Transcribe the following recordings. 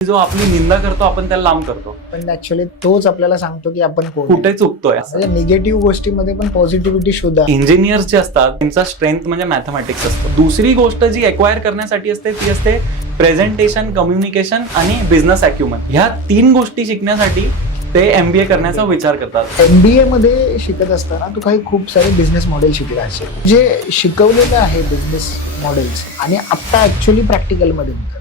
जो आपली निंदा करतो आपण त्याला लांब करतो, पण ऍक्च्युअली तोच आपल्याला सांगतो की आपण कुठे चुकतोय असं. म्हणजे निगेटिव्ह गोष्टीमध्ये पण पॉझिटिव्हिटी शोधा. इंजिनियर्स जे असतात त्यांचा स्ट्रेंथ म्हणजे मॅथमॅटिक्स असतो. दुसरी गोष्ट जी एक्वायर करण्यासाठी असते ती असते प्रेझेंटेशन, कम्युनिकेशन आणि बिझनेस अॅक्युमन. ह्या 3 गोष्टी शिकण्यासाठी ते MBA करण्याचा विचार करतात. MBA मध्ये शिकत असताना तू काही खूप सारे बिझनेस मॉडेल शिकले असेल, जे शिकवलेलं आहे बिझनेस मॉडेल्स आणि आता ऍक्च्युअली प्रॅक्टिकल मध्ये होतं,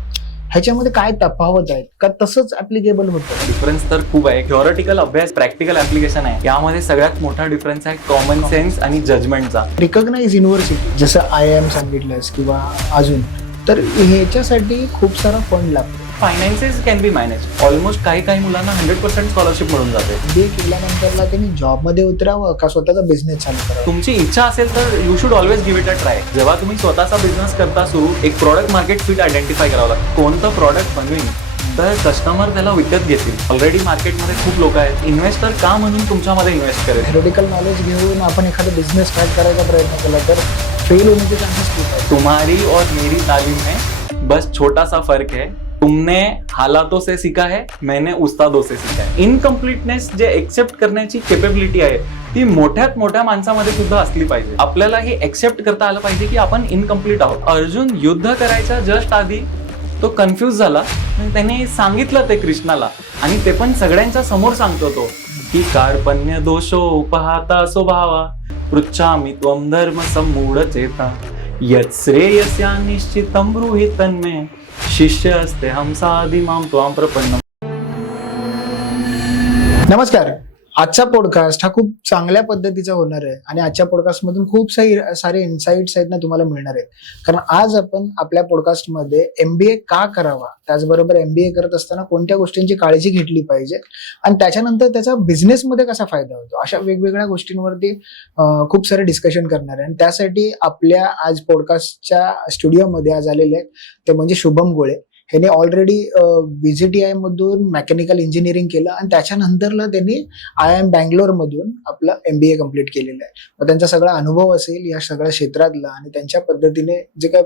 ह्याच्यामध्ये काय तफावत आहेत का तसंच ऍप्लिकेबल होतं? डिफरन्स तर खूप आहे. थेओरिटिकल अभ्यास, प्रॅक्टिकल ऍप्लिकेशन आहे. यामध्ये सगळ्यात मोठा डिफरन्स आहे कॉमन सेन्स आणि जजमेंटचा. रिकॉग्नाइज युनिव्हर्सिटी जसं IIM सांगितलंस किंवा अजून, तर ह्याच्यासाठी खूप सारा फंड लागतो. Finances can be manage. Almost काही मुलांना 100% स्कॉलरशिप मिळून जाते. MBA केल्यानंतरला त्यांनी जॉबमध्ये उतरावं का स्वतःचा बिझनेस चालू करावा? तुमची इच्छा असेल तर you should always give it a try. जेव्हा तुम्ही स्वतःचा बिझनेस करता सुरू, एक प्रॉडक्ट मार्केट फिट आयडेंटिफाय करावं लागतं. कोणतं प्रॉडक्ट बनवीन तर कस्टमर त्याला विकत घेतील. ऑलरेडी मार्केटमध्ये खूप लोक आहेत. इन्व्हेस्टर का म्हणून तुमच्यामध्ये इन्व्हेस्ट करेल? थेरोटिकल नॉलेज घेऊन आपण एखादा बिझनेस स्टार्ट करायचा प्रयत्न केला तर फेल होण्याचे चान्सेस खूप आहेत. तुम्हारी और मेरी तालीम में बस छोटा सा फर्क है. तुमने हालातों से सीखा है, मैंने उस्तादों से सीखा है. इनकम्प्लीटनेस जे एक्सेप्ट करण्याची केपेबिलिटी आहे ती मोठ्यात मोठ्या माणसामध्ये सुद्धा असली पाहिजे. आपल्याला हे एक्सेप्ट करता आलं पाहिजे की आपण इनकम्प्लीट आहोत. अर्जुन युद्ध करायच्या जस्ट आधी तो कन्फ्यूज झाला आणि त्याने सांगितलं ते कृष्णाला, आणि ते पण सगळ्यांच्या समोर सांगतो तो की कार्पण्य दोषो उपहाता स्वभावा पृच्छामि त्वं धर्म सम्मूढ चेता यत् श्रेयस्या निश्चितं ब्रूहि तन्मे शिष्य असते हमसादि मां त्वां प्रपन्नम्. नमस्कार. आजचा पॉडकास्ट हा खूप चांगल्या पद्धतीचा होणार आहे आणि आजच्या पॉडकास्ट मधून खूप सारे इन्साइट्स आहेत ना तुम्हाला मिळणार आहेत. कारण आज आपण आपल्या पॉडकास्टमध्ये MBA का करावा, त्याचबरोबर MBA करत असताना कोणत्या गोष्टींची काळजी घेतली पाहिजे आणि त्याच्यानंतर त्याचा बिझनेसमध्ये कसा फायदा होतो, अशा वेगवेगळ्या गोष्टींवरती खूप सारे डिस्कशन करणार आहे. आणि त्यासाठी आपल्या आज पॉडकास्टच्या स्टुडिओमध्ये आज आलेले आहेत ते म्हणजे शुभम गोळे. ह्याने ऑलरेडी VJTI मधून मेकॅनिकल इंजिनिअरिंग केलं आणि त्याच्यानंतरला त्यांनी IIM बँगलोर मधून आपलं MBA कम्प्लीट केलेलं आहे. मग त्यांचा सगळा अनुभव असेल या सगळ्या क्षेत्रातला आणि त्यांच्या पद्धतीने जे काय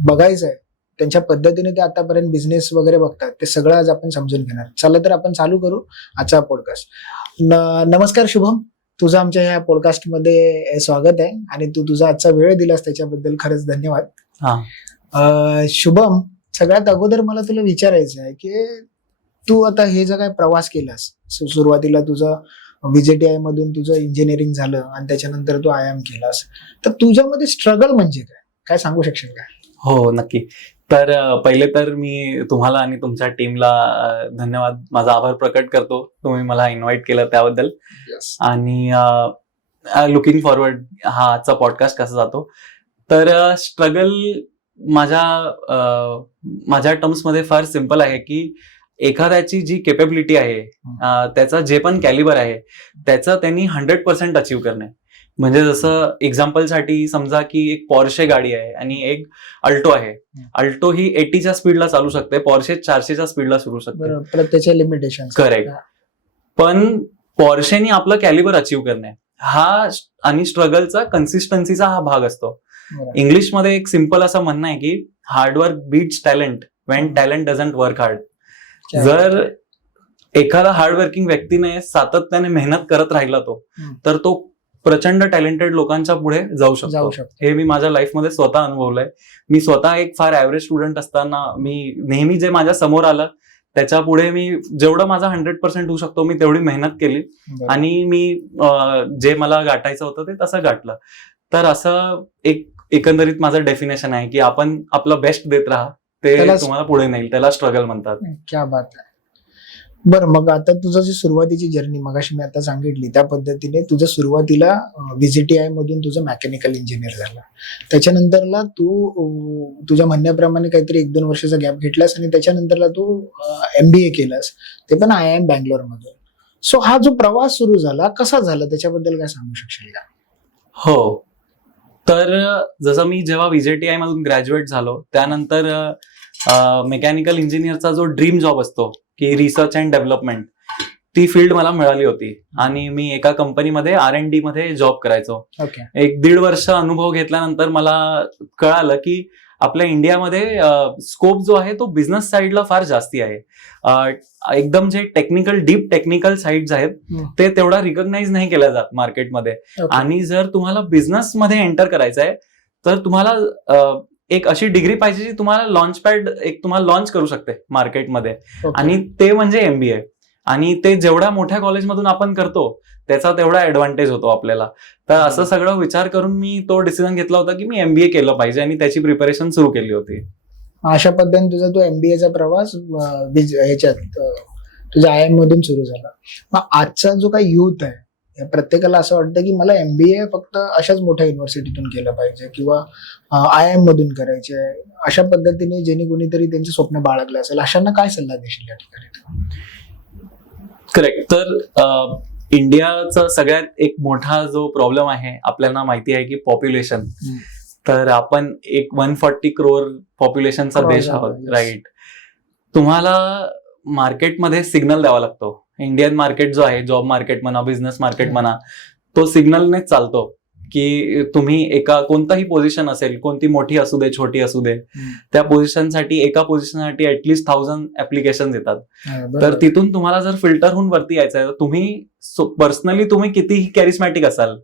बघायचं आहे, त्यांच्या पद्धतीने ते आतापर्यंत बिझनेस वगैरे बघतात, ते सगळं आज आपण समजून घेणार. चला तर आपण चालू करू आजचा पॉडकास्ट. नमस्कार शुभम, तुझं आमच्या ह्या पॉडकास्टमध्ये स्वागत आहे आणि तू तुझा आजचा वेळ दिलास त्याच्याबद्दल खरंच धन्यवाद. शुभम, सगळ्यात अगोदर मला तुला विचारायचं आहे की तू आता हे जो काय प्रवास केलास, सुरुवातीला तुझं VJTI मधून तुझं इंजिनिअरिंग झालं आणि त्याच्यानंतर तू IIM केलास, तर तुझ्यामध्ये स्ट्रगल म्हणजे काय सांगू शकशील का? हो, नक्की. तर पहिले तर मी तुम्हाला आणि तुमच्या टीमला धन्यवाद, माझा आभार प्रकट करतो. तुम्ही मला इन्व्हाइट केलं त्याबद्दल. आणि लुकिंग फॉरवर्ड हा आजचा पॉडकास्ट कसा जातो. तर स्ट्रगल माझ्या टर्म्समध्ये फार सिम्पल आहे की एखाद्याची जी केपेबिलिटी आहे, त्याचा जे पण कॅलिबर आहे त्याचं त्यांनी 100% अचीव्ह करणे. म्हणजे जसं एक्झाम्पलसाठी समजा की एक पॉर्शे गाडी आहे आणि एक अल्टो आहे. अल्टो ही 80च्या स्पीडला चालू शकते, पॉर्शे 400च्या स्पीडला सुरू शकते. प्रत्येकाचे लिमिटेशन. करेक्ट. पण पॉर्शेनी आपलं कॅलिबर अचीव्ह करणे हा आणि स्ट्रगलचा कन्सिस्टन्सीचा हा भाग असतो. इंग्लिशमध्ये एक सिम्पल असं म्हणणं आहे की hard work beats talent when talent doesn't work hard. जर एखादा हार्डवर्किंग व्यक्तीने सातत्याने मेहनत करत राहिला तर तो प्रचंड टॅलेंटेड लोकांच्या पुढे जाऊ शकतो. हे मी माझ्या लाईफमध्ये स्वतः अनुभवलंय. मी स्वतः एक फार ऍव्हरेज स्टुडंट असताना मी नेहमी जे माझ्या समोर आलं त्याच्या पुढे मी जेवढं माझा 100% होऊ शकतो मी तेवढी मेहनत केली आणि मी जे मला गाठायचं होतं ते तसं गाठलं. तर असं एक एकंदरीत माझं डेफिनेशन आहे की आपण आपलं बेस्ट देत राहा, ते तुम्हाला पुढे नेईल, त्याला स्ट्रगल म्हणतात. क्या बात आहे. बरं, मग आता तुझं जी सुरुवातीची जर्नी मगाशी मी आता सांगितली त्या पद्धतीने तुझं सुरुवातीला VJTI मधून तुझं मेकॅनिकल इंजिनियर झालं, त्याच्यानंतरला तू तुझ्या म्हणण्याप्रमाणे काहीतरी 1-2 वर्षाचा गॅप घेतलास आणि त्याच्यानंतरला तू MBA केलास, ते पण IIM बँगलोर मधून. सो हा जो प्रवास सुरू झाला कसा झाला त्याच्याबद्दल काय सांगू शकशील का? हो, तर जसं मी जेव्हा VJTI मधून ग्रॅज्युएट झालो त्यानंतर मेकॅनिकल इंजिनिअरचा जो ड्रीम जॉब असतो की रिसर्च अँड डेव्हलपमेंट, ती फील्ड मला मिळाली होती आणि मी एका कंपनीमध्ये R&D मध्ये जॉब करायचो. 1.5 वर्ष अनुभव घेतल्यानंतर मला कळालं की आपल्या इंडियामध्ये स्कोप जो आहे तो बिझनेस साईडला फार जास्ती आहे. एकदम जे डीप टेक्निकल साईड्स आहेत ते तेवढा रिकॉग्नाइज नाही केल्या जात मार्केटमध्ये. आणि जर तुम्हाला बिझनेस मध्ये एंटर करायचं आहे तर तुम्हाला एक अशी डिग्री पाहिजे जी तुम्हाला लॉन्च पॅड तुम्हाला लॉन्च करू शकते मार्केटमध्ये, आणि ते म्हणजे MBA. आणि ते जेवढ्या मोठ्या कॉलेजमधून आपण करतो त्याचा तेवढा ऍडव्हान्टेज होतो आपल्याला. तर असं सगळं विचार करून मी तो डिसिजन घेतला होता की मी MBA केलं पाहिजे आणि त्याची प्रिपरेशन सुरू केली होती. अशा पद्धतीने तुझा तो MBAचा प्रवास ह्याच्यात तुझ्या IIM मधून सुरू झाला. मग आजचा जो काही युथ आहे प्रत्येकाला असं वाटतं की मला MBA फक्त अशाच मोठ्या युनिव्हर्सिटीतून केलं पाहिजे किंवा IIM मधून करायचे आहे. अशा पद्धतीने ज्यांनी कोणीतरी त्यांचे स्वप्न बाळगलं असेल अशांना काय सल्ला देशील या ठिकाणी? करेक्ट. तर इंडियाचा सगळ्यात एक मोठा जो प्रॉब्लेम आहे आपल्याला माहिती आहे की पॉप्युलेशन. तर आपण एक 140 करोड पॉप्युलेशनचा देश आहोत, राईट. तुम्हाला मार्केटमध्ये सिग्नल द्यावा लागतो. इंडियन मार्केट जो आहे, जॉब मार्केट म्हणा, बिझनेस मार्केट म्हणा, तो सिग्नलनेच चालतो की तुम्ही कोणताही पोझिशन असेल, कोणती मोठी असू दे छोटी असू दे, त्या एका पोझिशनसाठी ऍटलिस्ट 1000 ऍप्लिकेशन येतात. तर तिथून तुम्हाला जर फिल्टर होऊन वरती यायचं आहे तर पर्सनली तुम्ही कितीही कॅरिस्मॅटिक असाल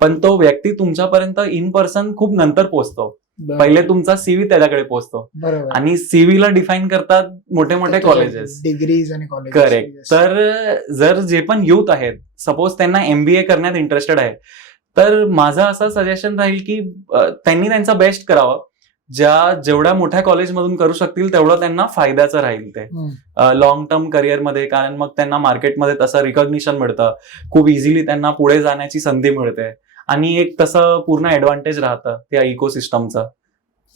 पण तो व्यक्ती तुमच्यापर्यंत इन पर्सन खूप नंतर पोहोचतो. पहिले तुमचा CV त्याच्याकडे पोहोचतो आणि CV ला डिफाईन करतात मोठे मोठे कॉलेजेस, डिग्रीज आणि कॉलेज. करेक्ट. तर जर जे पण युथ आहेत, सपोज त्यांना MBA करण्यात इंटरेस्टेड आहे, तर माझं असं सजेशन राहील की त्यांनी त्यांचा बेस्ट करावं. जेवढ्या मोठ्या कॉलेजमधून करू शकतील तेवढं त्यांना फायद्याचं राहील ते लॉंग टर्म करिअरमध्ये. कारण मग त्यांना मार्केटमध्ये तसं रिकॉग्निशन मिळतं, खूप इझिली त्यांना पुढे जाण्याची संधी मिळते आणि एक तसं पूर्ण ऍडव्हान्टेज राहतं त्या इकोसिस्टमचं.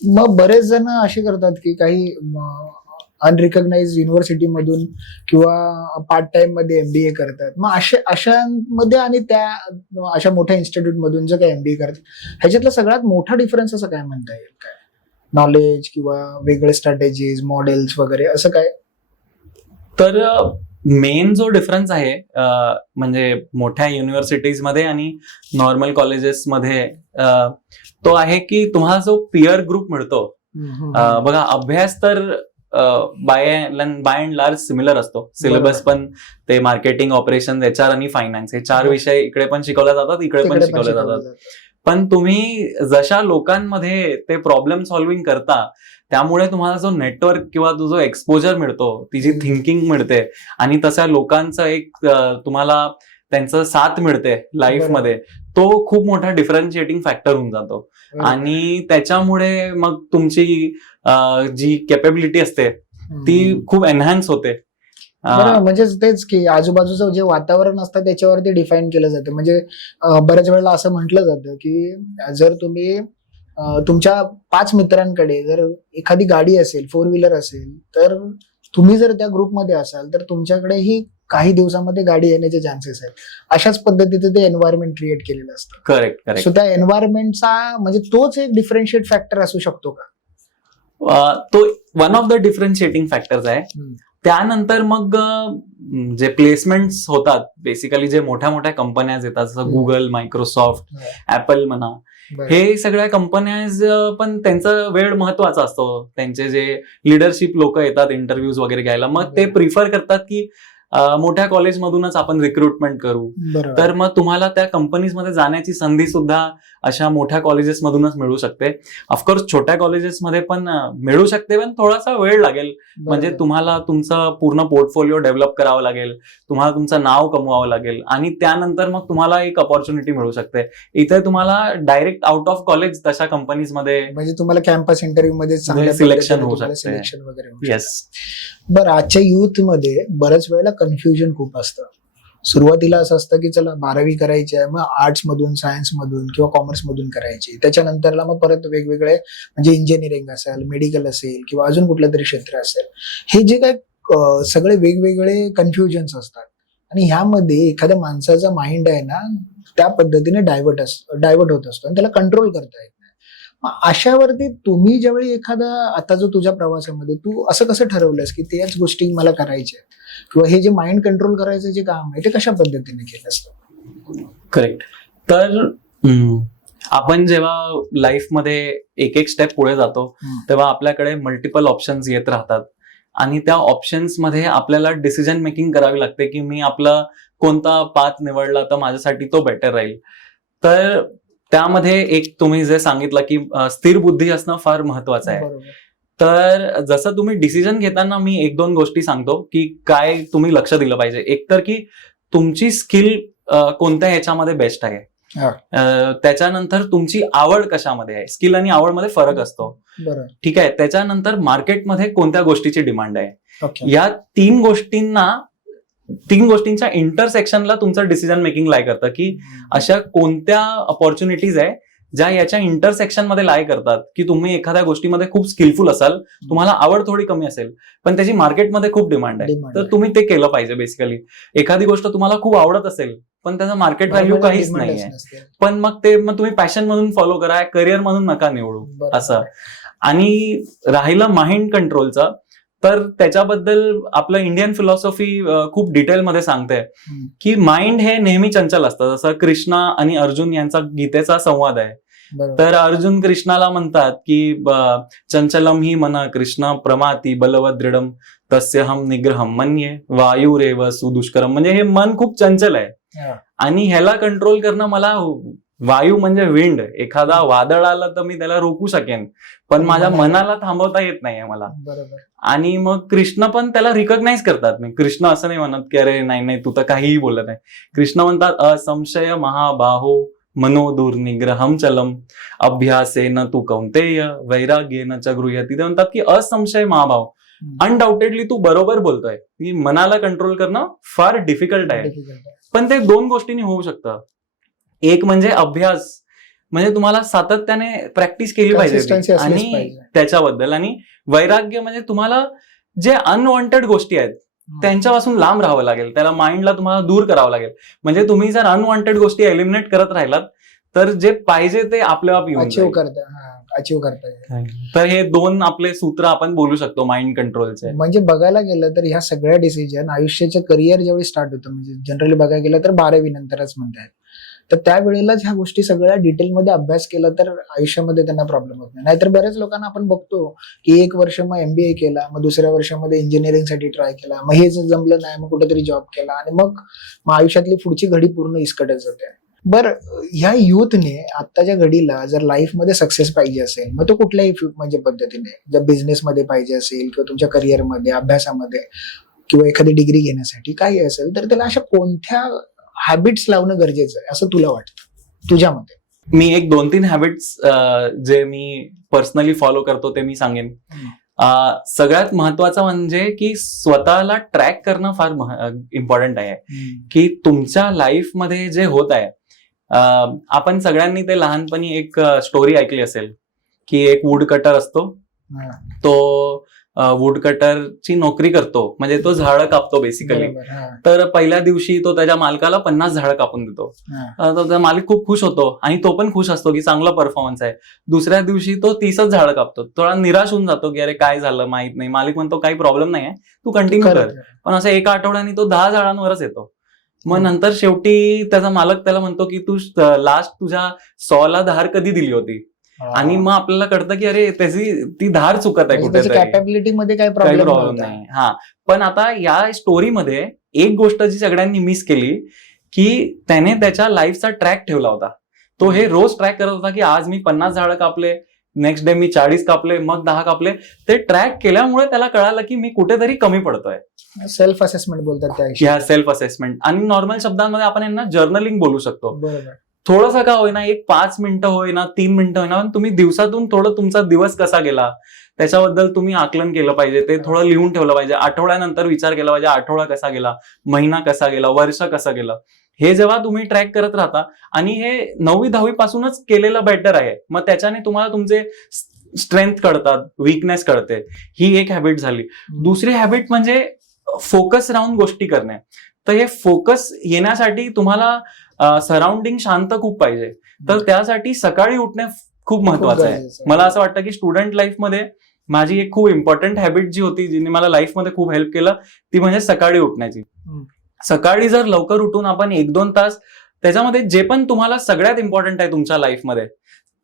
मग बरेच जण असे करतात की काही अनरिकॉग्नाइज युनिव्हर्सिटी मधून किंवा पार्ट टाइम मध्ये MBA करतात. मग अशांमध्ये आणि त्या अशा मोठ्या इन्स्टिट्यूट मधून जे काही MBA करतात ह्याच्यातला सगळ्यात मोठा डिफरन्स असं काय म्हणता येईल? काय नॉलेज किंवा वेगळे स्ट्रॅटेजीज, मॉडेल्स वगैरे असं काय? तर मेन जो डिफरन्स आहे म्हणजे मोठ्या युनिव्हर्सिटीजमध्ये आणि नॉर्मल कॉलेजेसमध्ये तो आहे की तुम्हाला जो पिअर ग्रुप मिळतो. बघा, अभ्यास तर बाय अँड लार्ज सिमिलर असतो. सिलेबस पण ते मार्केटिंग, ऑपरेशन, HR आणि फायनान्स हे 4 विषय इकडे पण शिकवले जातात, इकडे पण शिकवले जातात. पण तुम्ही जशा लोकांमध्ये ते प्रॉब्लेम सॉल्व्हिंग करता त्यामुळे तुम्हाला जो नेटवर्क किंवा जो एक्सपोजर मिळतो, ती जी थिंकिंग मिळते आणि तशा लोकांचा एक तुम्हाला त्यांचं साथ मिळते लाईफमध्ये, तो खूप मोठा डिफरन्शिएटिंग फॅक्टर होऊन जातो. आणि त्याच्यामुळे मग तुमची जी कॅपेबिलिटी असते ती खूप एनहान्स होते. म्हणजे तेच की आजूबाजूचं जे वातावरण असतं त्याच्यावरती डिफाईन केलं जातं. म्हणजे बऱ्याच वेळेला असं म्हटलं जातं की जर तुम्ही तुमच्या 5 मित्रांकडे जर एखादी गाडी असेल, 4 व्हीलर असेल, तर तुम्ही जर त्या ग्रुपमध्ये असाल तर तुमच्याकडेही काही दिवसामध्ये गाडी येण्याचे चान्सेस आहेत. अशाच पद्धतीने ते एन्व्हायरमेंट क्रिएट केलेलं असतं. करेक्ट. सो त्या एन्व्हायरमेंटचा म्हणजे तोच एक डिफरन्शिएट फॅक्टर असू शकतो का? तो one of the differentiating factors आहे. त्यानंतर मग जे प्लेसमेंट्स होतात, बेसिकली जे मोठ्या मोठ्या कंपन्या येतात, जसं गुगल, मायक्रोसॉफ्ट, ऍपल म्हणा, हे सगळ्या कंपन्या पण त्यांचा वेळ महत्वाचा असतो. त्यांचे जे लिडरशिप लोक येतात इंटरव्ह्यूज वगैरे घ्यायला, मग ते प्रिफर करतात की मोठ्या कॉलेजमधूनच आपण रिक्रुटमेंट करू. तर मग तुम्हाला त्या कंपनीजमध्ये जाण्याची संधी सुद्धा अशा मोठ्या कॉलेजेसमधूनच मिळू शकते. ऑफकोर्स छोट्या कॉलेजेसमध्ये पण मिळू शकते, पण थोडासा वेळ लागेल. म्हणजे तुम्हाला तुमचं पूर्ण पोर्टफोलिओ डेव्हलप करावं लागेल, तुम्हाला तुमचं नाव कमवावं लागेल आणि त्यानंतर मग तुम्हाला एक अपॉर्च्युनिटी मिळू शकते. इथे तुम्हाला डायरेक्ट आउट ऑफ कॉलेज तशा कंपनीजमध्ये म्हणजे तुम्हाला कॅम्पस इंटरव्ह्यू मध्ये सिलेक्शन होऊ शकते. सिलेक्शन वगैरे. येस. बरं, आजच्या युथ मध्ये बऱ्याच वेळेला कन्फ्युजन खूप असतं. सुरुवातीला असं असतं की चला 12वी करायची आहे, मग आर्ट्स मधून, सायन्स मधून किंवा कॉमर्स मधून करायची. त्याच्यानंतरला मग परत वेगवेगळे म्हणजे इंजिनिअरिंग असेल, मेडिकल असेल किंवा अजून कुठलं तरी क्षेत्र असेल. हे जे काय सगळे वेगवेगळे कन्फ्युजन्स असतात आणि ह्यामध्ये एखाद्या माणसाचा माइंड आहे ना त्या पद्धतीने डायव्हर्ट होत असतो आणि त्याला कंट्रोल करता येत नाही. मग अशावरती तुम्ही ज्यावेळी एखादा आता जो तुझ्या प्रवासामध्ये तू असं कसं ठरवलंस की त्याच गोष्टी मला करायच्या किंवा हे जे माइंड कंट्रोल करायचं जे काम आहे ते कशा पद्धतीने केलं असतं? करेक्ट. तर आपण जेव्हा लाईफमध्ये एक एक स्टेप पुढे जातो तेव्हा आपल्याकडे मल्टिपल ऑप्शन्स येत राहतात आणि त्या ऑप्शन्स मध्ये आपल्याला डिसिजन मेकिंग करावी लागते की मी आपला कोणता पाथ निवडला तर माझ्यासाठी तो बेटर राहील. तर त्यामध्ये एक तुम्ही जे सांगितलं की स्थिर बुद्धी असणं फार महत्वाचं आहे. बरोबर. तर जसं तुम्ही डिसिजन घेताना मी एक दोन गोष्टी सांगतो की काय तुम्ही लक्ष दिलं पाहिजे. एक तर की तुमची स्किल कोणत्या ह्याच्यामध्ये बेस्ट आहे. त्याच्यानंतर तुमची आवड कशामध्ये आहे. स्किल आणि आवडमध्ये फरक असतो. बरोबर. ठीक आहे. त्याच्यानंतर मार्केटमध्ये कोणत्या गोष्टीची डिमांड आहे. ओके. या तीन गोष्टींच्या इंटरसेक्शनला तुमचं डिसिजन मेकिंग लाय करतं की अशा कोणत्या अपॉर्च्युनिटीज आहे ज्या याच्या इंटरसेक्शन मध्ये लाय करतात की तुम्ही एखाद्या गोष्टीमध्ये खूप स्किलफुल असाल, तुम्हाला आवड थोडी कमी असेल पण त्याची मार्केटमध्ये खूप डिमांड आहे, तर तुम्ही ते केलं पाहिजे. बेसिकली एखादी गोष्ट तुम्हाला खूप आवडत असेल पण त्याचं मार्केट व्हॅल्यू काहीच नाहीये, पण मग तुम्ही पॅशन म्हणून फॉलो करा, करिअर म्हणून नका निवडू असं. आणि राहिलं माइंड कंट्रोलचं, तर त्याच्याबद्दल आपलं इंडियन फिलॉसॉफी खूप डिटेलमध्ये सांगते की माइंड हे नेहमी चंचल असतं. जसं कृष्णा आणि अर्जुन यांचा गीतेचा संवाद आहे. तर अर्जुन कृष्णाला म्हणतात की चंचलम ही मन कृष्ण प्रमाती बलवत दृढम तस्यहम निग्रहम मन्ये वायुरेव सुदुष्करम. म्हणजे हे मन खूप चंचल आहे आणि ह्याला कंट्रोल करणं मला, वायू म्हणजे विंड, एखादा वादळ आलं तर मी त्याला रोखू शकेन पण माझ्या मनाला थांबवता येत नाहीये मला. बरोबर. आणि मग कृष्ण पण त्याला रिकॉग्नाइज करतात. मी कृष्ण असं नाही म्हणत की अरे नाही नाही तू तर काहीही बोलत आहे. कृष्ण म्हणतात असंशय महाबाहो मनोदूर निग्रहम चलम अभ्यासेन तू कौंतेय वैराग्येन च गृह्यति. ते म्हणतात की असंशय महाभाव, अनडाउटेडली तू बरोबर बोलतोय की मनाला कंट्रोल करणं फार डिफिकल्ट आहे, पण ते दोन गोष्टींनी होऊ शकतं. एक म्हणजे अभ्यास, म्हणजे तुम्हाला सातत्याने प्रॅक्टिस केली पाहिजे आणि त्याच्याबद्दल. आणि वैराग्य म्हणजे तुम्हाला जे अनवॉन्टेड गोष्टी आहेत त्यांच्यापासून लांब राहावं लागेल, त्याला माइंडला तुम्हाला दूर करावं लागेल. म्हणजे तुम्ही जर अनवॉन्टेड गोष्टी एलिमिनेट करत राहिलात तर जे पाहिजे ते आपल्या आप येऊन अचीव करता. तर हे दोन आपले सूत्र आपण बोलू शकतो माइंड कंट्रोलचे. म्हणजे बघायला गेलं तर ह्या सगळ्या डिसिजन आयुष्याचं करिअर ज्यावेळी स्टार्ट होतं, म्हणजे जनरली बघायला गेलं तर 12वी नंतरच म्हणतात, तर त्यावेळेलाच ह्या गोष्टी सगळ्या डिटेलमध्ये अभ्यास केला तर आयुष्यामध्ये त्यांना प्रॉब्लेम होत नाही. नाहीतर बऱ्याच लोकांना आपण बघतो की एक वर्ष मग MBA केला, मग दुसऱ्या वर्षामध्ये इंजिनिअरिंग साठी ट्राय केला, मग हे जमलं नाही मग कुठेतरी जॉब केला आणि मग आयुष्यातली पुढची घडी पूर्ण इसकटत जाते. बरं, ह्या युथने आत्ताच्या घडीला जर लाईफमध्ये सक्सेस पाहिजे असेल, मग तो कुठल्याही म्हणजे पद्धतीने, जर बिझनेसमध्ये पाहिजे असेल किंवा तुमच्या करिअरमध्ये, अभ्यासामध्ये किंवा एखादी डिग्री घेण्यासाठी काही असेल, तर त्याला अशा कोणत्या हॅबिट्स लावणं गरजेचं आहे असं तुला वाटतं तुझ्या मते? मी एक 2-3 हॅबिट्स जे मी पर्सनली फॉलो करतो ते मी सांगेन. सगळ्यात महत्वाचं म्हणजे की स्वतःला ट्रॅक करणं फार इम्पॉर्टंट आहे की तुमच्या लाईफमध्ये जे होत आहे. आपण सगळ्यांनी ते लहानपणी एक स्टोरी ऐकली असेल की एक वूड कटर असतो, तो वूड कटरची नोकरी करतो, म्हणजे तो झाडं कापतो बेसिकली. तर पहिल्या दिवशी तो त्याच्या मालकाला 50 झाडं कापून देतो. तर मालिक खूप खुश होतो आणि तो पण खुश असतो की चांगला परफॉर्मन्स आहे. दुसऱ्या दिवशी तो 30च झाडं कापतो. थोडा निराश होऊन जातो की अरे काय झालं माहित नाही. मालिक म्हणतो काही प्रॉब्लेम नाहीये, तू कंटिन्यू कर. पण असं एका आठवड्याने तो 10 झाडांवरच येतो. मग नंतर शेवटी त्याचा मालक त्याला म्हणतो की तू लास्ट तुझ्या 100ला धार कधी दिली होती. आणि मग आपल्याला कळतं की अरे ती धार चुकत आहे कुठे, कॅपॅबिलिटीमध्ये काही प्रॉब्लेम नाही. हा, पण आता या स्टोरीमध्ये एक गोष्ट जी सगळ्यांनी मिस केली की त्याने त्याच्या लाईफचा ट्रॅक ठेवला होता. तो हे रोज ट्रॅक करत होता की आज मी 50 झाडं कापले, नेक्स्ट डे मी 40 कापले, मग 10 कापले. ते ट्रॅक केल्यामुळे त्याला कळालं की मी कुठेतरी कमी पडतोय. सेल्फ असेसमेंट बोलतात त्या सेल्फ असेसमेंट. आणि नॉर्मल शब्दांमध्ये आपण यांना जर्नलिंग बोलू शकतो. थोडंसं का होईना, एक 5 मिनिटं होईना, 3 मिनिटं होईना, पण तुम्ही दिवसातून थोडं तुमचा दिवस कसा गेला त्याच्याबद्दल तुम्ही आकलन केलं पाहिजे. ते थोडं लिहून ठेवलं पाहिजे. आठवड्यानंतर विचार केला पाहिजे, आठवडा कसा गेला, महिना कसा गेला, वर्ष कसं गेलं. हे जेव्हा तुम्ही ट्रॅक करत राहता, आणि हे 9वी-10वी पासूनच केलेलं बेटर आहे, मग त्याच्याने तुम्हाला तुमचे स्ट्रेंथ कळतात, वीकनेस कळते. ही एक हॅबिट झाली. दुसरी हॅबिट म्हणजे फोकस राहून गोष्टी करणे. तर हे फोकस येण्यासाठी तुम्हाला सराउंडिंग शांत खूप पाहिजे. तर त्यासाठी सकाळी उठणे खूप महत्वाचं आहे. मला असं वाटतं की स्टुडंट लाईफमध्ये माझी एक खूप इम्पॉर्टंट हॅबिट जी होती, जिने मला लाईफमध्ये खूप हेल्प केलं, ती म्हणजे सकाळी उठण्याची. सकाळी जर लवकर उठून आपण 1-2 तास त्याच्यामध्ये जे पण तुम्हाला सगळ्यात इम्पॉर्टंट आहे तुमच्या लाईफमध्ये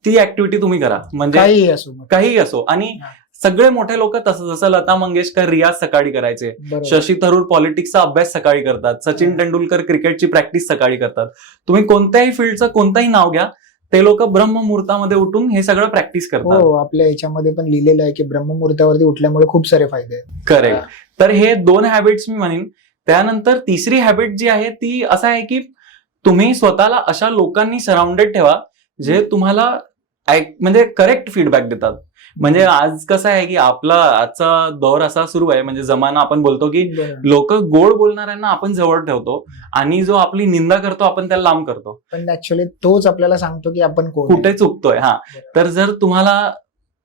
ती ऍक्टिव्हिटी तुम्ही करा. म्हणजे काहीही असो मग. काहीही असो. आणि हा. सगळे मोठे लोक तसं, जसं लता मंगेशकर रियाज सकाळी करायचे, बरोबर. शशी थरूर पॉलिटिक्सचा अभ्यास सकाळी करतात, सचिन तेंडुलकर क्रिकेटची प्रॅक्टिस सकाळी करतात. तुम्ही कोणत्याही फील्डचं कोणतंही नाव घ्या, ते लोक ब्रह्ममुहूर्तामध्ये उठून हे सगळं प्रॅक्टिस करतात. हो, आपल्या याच्यामध्ये पण लिहिलेलं आहे की ब्रह्ममुहूर्तावरती उठल्यामुळे खूप सारे फायदे आहेत. करेक्ट. तर हे 2 हॅबिट्स मी म्हणेन. त्यानंतर तिसरी हॅबिट जी आहे ती असं आहे की तुम्ही स्वतःला अशा लोकांनी सराउंडेड ठेवा जे तुम्हाला म्हणजे करेक्ट फीडबॅक देतात. म्हणजे आज कसं आहे की आपला आजचा दौर असा सुरू आहे, म्हणजे जमाना आपण बोलतो की बरोबर. लोक गोड बोलणाऱ्यांना आपण जवळ ठेवतो आणि जो आपली निंदा करतो आपण त्याला लांब करतो. पण ऍक्च्युअली तोच आपल्याला सांगतो की आपण कोण आहे. कुठे चुकतोय. हा, तर जर तुम्हाला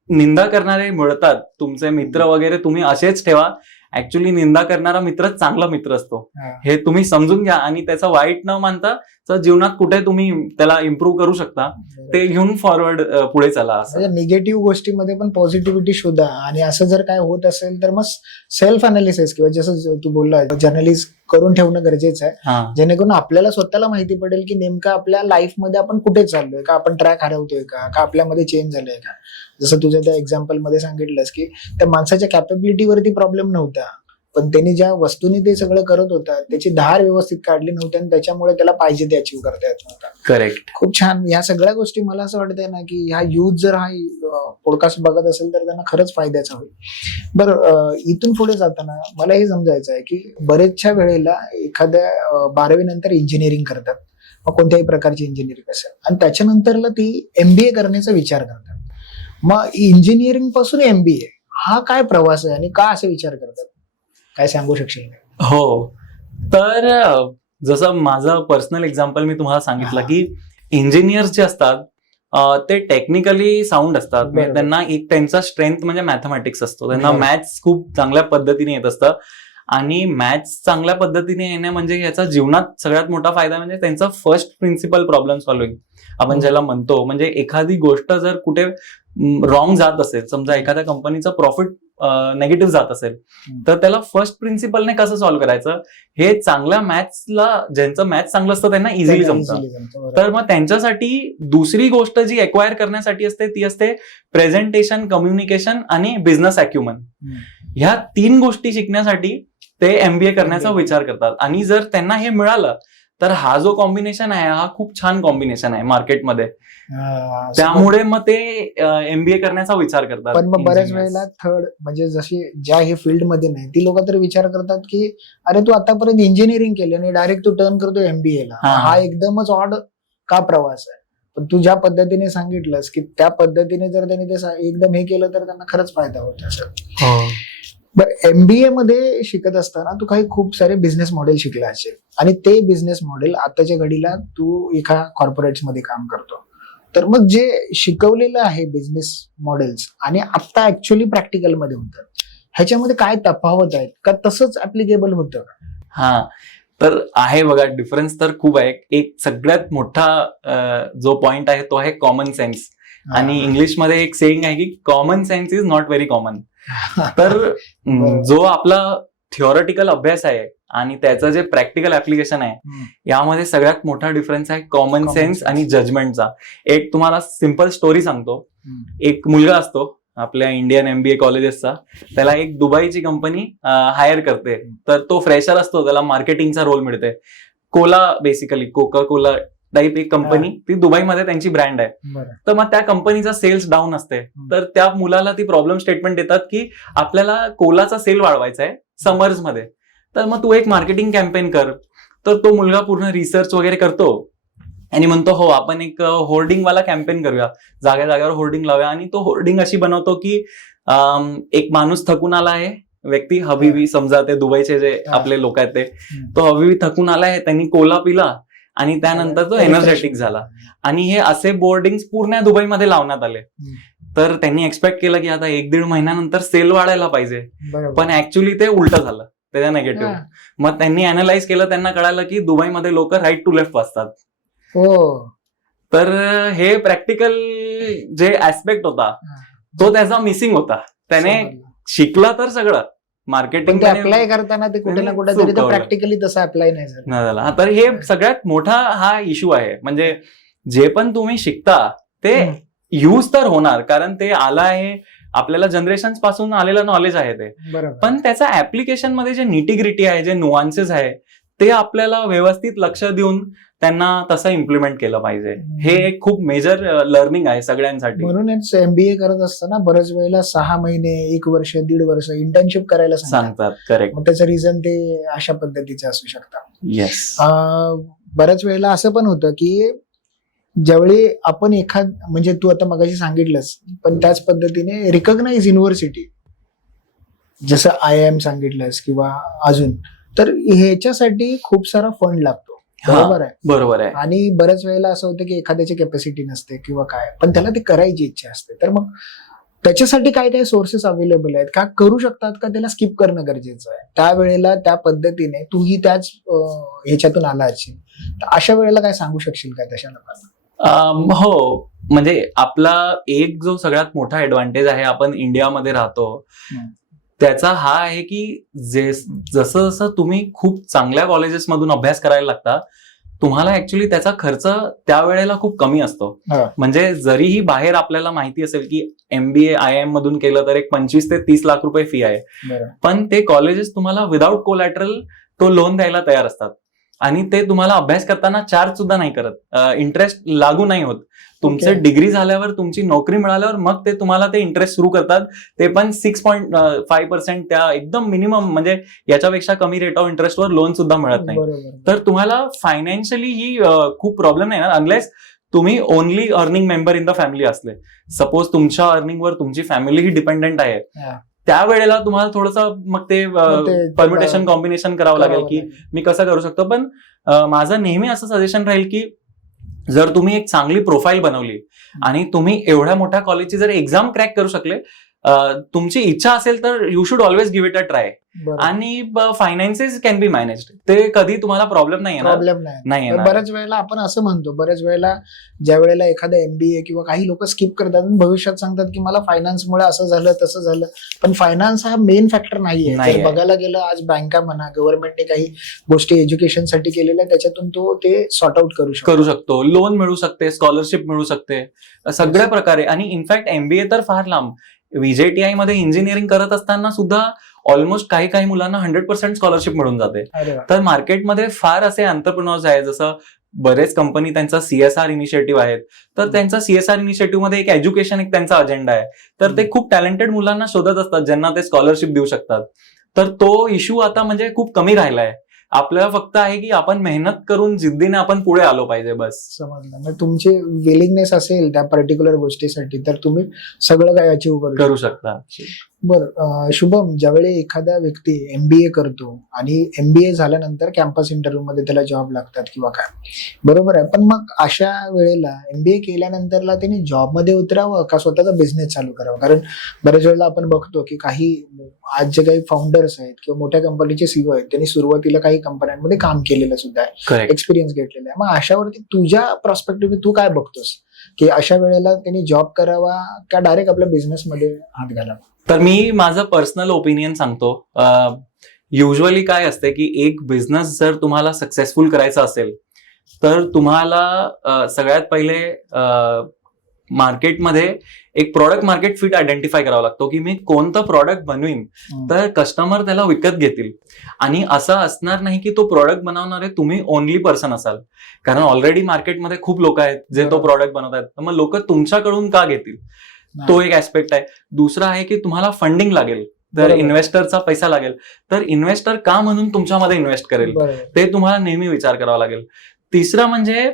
निंदा करणारे मिळतात तुमचे मित्र वगैरे, तुम्ही असेच ठेवा. ऍक्च्युअली निंदा करणारा मित्रच चांगला मित्र असतो, हा. हे तुम्ही समजून घ्या. आणि त्याचा वाईट न मानता जीवनात कुठे तुम्ही त्याला इम्प्रूव्ह करू शकता ते घेऊन फॉरवर्ड पुढे चला. असं निगेटिव्ह गोष्टीमध्ये पण पॉझिटिव्हिटी शोधा. आणि असं जर काय होत असेल तर मग सेल्फ अनालिसिस किंवा जसं तू बोलला जर्नलिस्ट करून ठेवणं गरजेचं आहे, जेणेकरून आपल्याला स्वतःला माहिती पडेल की नेमकं आपल्या लाईफमध्ये आपण कुठे चाललोय, का आपण ट्रॅक हरवतोय का आपल्यामध्ये चेंज झालंय का. जसं तुझ्या त्या एक्झाम्पल मध्ये सांगितलंस की त्या माणसाच्या कॅपेबिलिटीवरती प्रॉब्लेम नव्हता, पण त्यांनी ज्या वस्तूने ते सगळं करत होता त्याची धार व्यवस्थित काढली नव्हती आणि त्याच्यामुळे त्याला पाहिजे ते अचीव्ह करता येत नव्हता. करेक्ट. खूप छान. या सगळ्या गोष्टी मला असं वाटतंय ना की ह्या युथ जर हा पॉडकास्ट बघत असेल तर त्यांना खरंच फायद्याचा होईल. बरं, इथून पुढे जाताना मला हे समजायचं आहे की बरेचशा वेळेला एखाद्या 12वी नंतर इंजिनिअरिंग करतात, मग कोणत्याही प्रकारची इंजिनिअरिंग असेल, आणि त्याच्यानंतरला ती MBA करण्याचा विचार करतात. मग इंजिनिअरिंग पासून MBA हा काय प्रवास आहे आणि का असे विचार करतात, काय सांगू शकशील? हो, तर जसं माझं पर्सनल एक्झाम्पल मी तुम्हाला सांगितलं की इंजिनियर्स जे असतात ते टेक्निकली साऊंड असतात. म्हणजे त्यांना एक त्यांचा स्ट्रेंथ म्हणजे मॅथमॅटिक्स असतो. त्यांना मॅथ्स खूप चांगल्या पद्धतीने येत असतं. आणि मॅथ्स चांगल्या पद्धतीने येणे म्हणजे याचा जीवनात सगळ्यात मोठा फायदा म्हणजे त्यांचा फर्स्ट प्रिन्सिपल प्रॉब्लेम सॉल्व्हिंग आपण ज्याला म्हणतो. म्हणजे एखादी गोष्ट जर कुठे रॉंग जात असेल, समजा एखाद्या कंपनीचं प्रॉफिट नेगेटिव्ह जात असेल, तर त्याला फर्स्ट प्रिन्सिपलने कसं सॉल्व्ह करायचं हे चांगल्या मॅथ्सला, ज्यांचं मॅथ्स चांगलं असतं त्यांना इझिली जमतं. तर मग त्यांच्यासाठी दुसरी गोष्ट जी एक्वायर करण्यासाठी असते ती असते प्रेझेंटेशन, कम्युनिकेशन आणि बिझनेस अॅक्युमन. ह्या 3 गोष्टी शिकण्यासाठी ते MBA करण्याचा विचार करतात. आणि जर त्यांना हे मिळालं तर हा जो कॉम्बिनेशन आहे हा खूप छान कॉम्बिनेशन आहे मार्केटमध्ये. त्यामुळे मग ते MBA करण्याचा विचार करतात. पण मग बऱ्याच वेळेला थर्ड म्हणजे जशी ज्या हे फील्डमध्ये नाही ती लोक तर विचार करतात की अरे तू आतापर्यंत इंजिनिअरिंग केली आणि डायरेक्ट तू टर्न करतो MBA ला, हा एकदमच ऑड का प्रवास आहे. पण तू ज्या पद्धतीने सांगितलंस की त्या पद्धतीने जर त्यांनी ते एकदम हे केलं तर त्यांना खरंच फायदा होत असेल. बरं, MBA मध्ये शिकत असताना तू काही खूप सारे बिझनेस मॉडेल शिकला असेल आणि ते बिझनेस मॉडेल आताच्या घडीला तू एका कॉर्पोरेट्स मध्ये काम करतो. तर मग जे शिकवलेलं आहे बिझनेस मॉडेल्स आणि आता ऍक्च्युअली प्रॅक्टिकल मध्ये होतं, ह्याच्यामध्ये काय तफावत आहेत का तसंच ऍप्लिकेबल होतं? हा, तर आहे बघा, डिफरन्स तर खूप आहे. एक सगळ्यात मोठा जो पॉइंट आहे तो आहे कॉमन सेन्स. आणि इंग्लिशमध्ये एक सेइंग आहे की common sense is not very common. तर जो आपला थिओरिटिकल अभ्यास आहे आणि त्याचं जे प्रॅक्टिकल ऍप्लिकेशन आहे यामध्ये सगळ्यात मोठा डिफरन्स आहे कॉमन सेन्स आणि जजमेंटचा. एक तुम्हाला सिम्पल स्टोरी सांगतो. एक मुलगा असतो आपल्या इंडियन MBA कॉलेजेसचा, त्याला एक दुबईची कंपनी हायर करते. तर तो फ्रेशर असतो, त्याला मार्केटिंगचा रोल मिळते. Cola, basically Coca Cola type एक कंपनी, ती दुबईमध्ये त्यांची ब्रँड आहे. तर मग त्या कंपनीचा सेल्स डाऊन असते. तर त्या मुलाला ती प्रॉब्लेम स्टेटमेंट देतात की आपल्याला कोलाचा सेल वाढवायचा आहे समर्स मध्ये, तर मग तू एक मार्केटिंग कॅम्पेन कर. तर तो मुलगा पूर्ण रिसर्च वगैरे करतो आणि म्हणतो हो आपण एक होर्डिंगवाला कॅम्पेन करूया, जाग्या जाग्यावर होर्डिंग लावूया. आणि तो होर्डिंग अशी बनवतो की एक माणूस थकून आला आहे, व्यक्ती हबीबी, समजा ते दुबईचे जे आपले लोक आहेत ते, तो हबीबी थकून आला आहे, त्यांनी कोला पिला आणि त्यानंतर तो एनर्जेटिक झाला. आणि हे असे बोर्डिंग पूर्ण दुबईमध्ये लावण्यात आले. तर त्यांनी एक्सपेक्ट केलं की आता 1-1.5 महिन्यानंतर सेल वाढायला पाहिजे, पण ऍक्च्युली ते उलट झालं, त्याच्या नेगेटिव्ह. मग त्यांनी अनालाइज केलं, त्यांना कळालं की दुबईमध्ये लोक राईट टू लेफ्ट वाचतात. तर हे प्रॅक्टिकल जे ऍस्पेक्ट होता तो त्याचा मिसिंग होता. त्याने शिकला तर सगळं, मार्केटिंग ते अप्लाय करताना ते कुठे ना कुठे तरी चुकवलं. प्रॅक्टिकली तसं अप्लाय नाही झालं. तर हे सगळ्यात मोठा हा इश्यू आहे. म्हणजे जे पण तुम्ही शिकता ते यूज तर होणार, कारण ते आलं आहे, आपल्याला जनरेशन पासून आलेलं नॉलेज आहे ते. बरोबर. पण त्याचा ऍप्लिकेशन मध्ये जे निटीग्रिटी आहे, जे नुआन्सेस आहे, ते आपल्याला व्यवस्थित लक्ष देऊन त्यांना तसं इम्प्लिमेंट केलं पाहिजे. हे एक खूप मेजर लर्निंग आहे सगळ्यांसाठी. म्हणूनच MBA करत असताना बऱ्याच वेळेला 6 महिने, 1 वर्ष, 1.5 वर्ष इंटर्नशिप करायला सांगतात. करेक्ट. मग त्याचं रिझन ते अशा पद्धतीचे असू शकतात. येस. बऱ्याच वेळेला असं पण होतं की ज्यावेळी आपण म्हणजे तू आता मगाशी सांगितलंस, पण त्याच पद्धतीने रिकॉग्नाइज युनिव्हर्सिटी जसं IIM सांगितलंस किंवा अजून, तर ह्याच्यासाठी खूप सारा फंड लागतो. बरोबर आहे. बरोबर आहे. आणि बऱ्याच वेळेला असं होतं की एखाद्याची कॅपॅसिटी नसते किंवा काय, पण त्याला ते करायची इच्छा असते. तर मग त्याच्यासाठी काय काय सोर्सेस अवेलेबल आहेत का, करू शकतात का, त्याला स्किप करणं गरजेचं आहे? त्यावेळेला त्या पद्धतीने तूही त्याच ह्याच्यातून आला असेल, तर अशा वेळेला काय सांगू शकशील का तशा लोकांना? हो, म्हणजे आपला एक जो सगळ्यात मोठा ऍडव्हान्टेज आहे, आपण इंडियामध्ये राहतो, त्याचा हा आहे की जसं जसं तुम्ही खूप चांगल्या कॉलेजेस मधून अभ्यास करायला लागता, तुम्हाला ऍक्च्युली त्याचा खर्च त्यावेळेला खूप कमी असतो. म्हणजे जरीही बाहेर आपल्याला माहिती असेल की MBA IIM मधून केलं तर एक 25 ते 30 लाख रुपये फी आहे, पण ते कॉलेजेस तुम्हाला विदाउट कोलॅटरल तो लोन द्यायला तयार असतात. आणि ते तुम्हाला अभ्यास करताना चार्ज सुद्धा नाही करत, इंटरेस्ट लागू नाही होत. तुमचे डिग्री झाल्यावर, तुमची नोकरी मिळाल्यावर मग ते तुम्हाला ते इंटरेस्ट सुरू करतात. ते पण 6.5% त्या एकदम मिनिमम, म्हणजे याच्यापेक्षा कमी रेट ऑफ इंटरेस्टवर लोन सुद्धा मिळत नाही. तर तुम्हाला फायनान्शियली ही खूप प्रॉब्लेम नाही ना, अनलेस तुम्ही only earning member in the family असले. सपोज तुमच्या अर्निंगवर तुमची फॅमिलीही डिपेंडेंट आहे, त्यावेळेला तुम्हाला थोडंसं मग ते परम्युटेशन कॉम्बिनेशन करावं लागेल की मी कसं करू शकतो. पण माझं नेहमी असं सजेशन राहील की जर तुम्ही एक चांगली प्रोफाईल बनवली आणि तुम्ही एवढ्या मोठ्या कॉलेजची जर एक्झाम क्रॅक करू शकले, तुमची इच्छा असेल तर you should always give it a try. आणि फायनान्सेस कॅन बी मॅनेज्ड, ते कधी तुम्हाला प्रॉब्लेम नाही येणार. बऱ्याच वेळेला आपण असं म्हणतो, बऱ्याच वेळेला ज्या वेळेला एखादा MBA किंवा काही लोक स्किप करतात, भविष्यात सांगतात की मला फायनान्समुळे असं झालं तसं झालं, पण फायनान्स हा मेन फॅक्टर नाहीये. जर बघायला गेलं, आज बँका म्हणा, गव्हर्नमेंटने काही गोष्टी एज्युकेशनसाठी केलेल्या, त्याच्यातून तो ते सॉर्ट आउट करू शकतो. लोन मिळू शकते, स्कॉलरशिप मिळू शकते, सगळ्या प्रकारे. आणि इनफॅक्ट MBA तर फार लांब, VJTI मध्ये इंजिनिअरिंग करत असताना सुद्धा ऑलमोस्ट काही मुलांना 100% स्कॉलरशिप मिळून जाते. तर मार्केटमध्ये फार असे एंटरप्रेन्योर्स आहेत, जसं बरेच कंपनी त्यांचा CSR इनिशिएटिव्ह आहेत, तर त्यांचा CSR इनिशिएटिव्ह मध्ये एक एज्युकेशन एक त्यांचा अजेंडा आहे. तर ते खूप टॅलेंटेड मुलांना शोधत असतात ज्यांना ते स्कॉलरशिप देऊ शकतात. तर तो इश्यू आता म्हणजे खूप कमी राहिलाय. आपल्याला फक्त आहे की आपण मेहनत करून जिद्दीने आपण पुढे आलो पाहिजे, बस. समजलं. म्हणजे तुमची विलिंगनेस असेल त्या पर्टिक्युलर गोष्टीसाठी, तर तुम्ही सगळं काय अचीव्ह करू शकता. बरं, शुभम, ज्यावेळी एखादा व्यक्ती MBA करतो आणि MBA झाल्यानंतर कॅम्पस इंटरव्ह्यू मध्ये त्याला जॉब लागतात किंवा काय, बरोबर आहे, पण मग अशा वेळेला MBA केल्यानंतरला त्यांनी जॉबमध्ये उतरावं का स्वतःचा बिझनेस चालू करावा? कारण बऱ्याच वेळेला आपण बघतो की काही आज जे काही फाउंडर्स आहेत किंवा मोठ्या कंपनीचे CEO आहेत, त्यांनी सुरुवातीला काही कंपन्यांमध्ये काम केलेलं सुद्धा आहे, एक्सपिरियन्स घेतलेला आहे. मग अशावरती तुझ्या पर्स्पेक्टिव्ह तू काय बघतोस की अशा वेळेला त्यांनी जॉब करावा का डायरेक्ट आपल्या बिझनेसमध्ये हात घालावा? तर मी माझं पर्सनल ओपिनियन सांगतो. युजली काय असते की एक बिझनेस जर तुम्हाला सक्सेसफुल करायचा असेल, तर तुम्हाला सगळ्यात पहिले मार्केटमध्ये एक प्रॉडक्ट मार्केट फिट आयडेंटिफाय करावा लागतो की मी कोणतं प्रॉडक्ट बनवीन तर कस्टमर त्याला विकत घेतील. आणि असं असणार नाही की तो प्रॉडक्ट बनवणारे तुम्ही ओनली पर्सन असाल, कारण ऑलरेडी मार्केटमध्ये खूप लोक आहेत जे तो प्रॉडक्ट बनवत आहेत, तर मग लोक तुमच्याकडून का घेतील, तो एक ऍस्पेक्ट आहे. दुसरा आहे की तुम्हाला फंडिंग लागेल, तर इन्व्हेस्टरचा पैसा लागेल, तर इन्व्हेस्टर का म्हणून तुमच्यामध्ये इन्व्हेस्ट करेल ते तुम्हाला नेहमी विचार करावा लागेल. तिसरं म्हणजे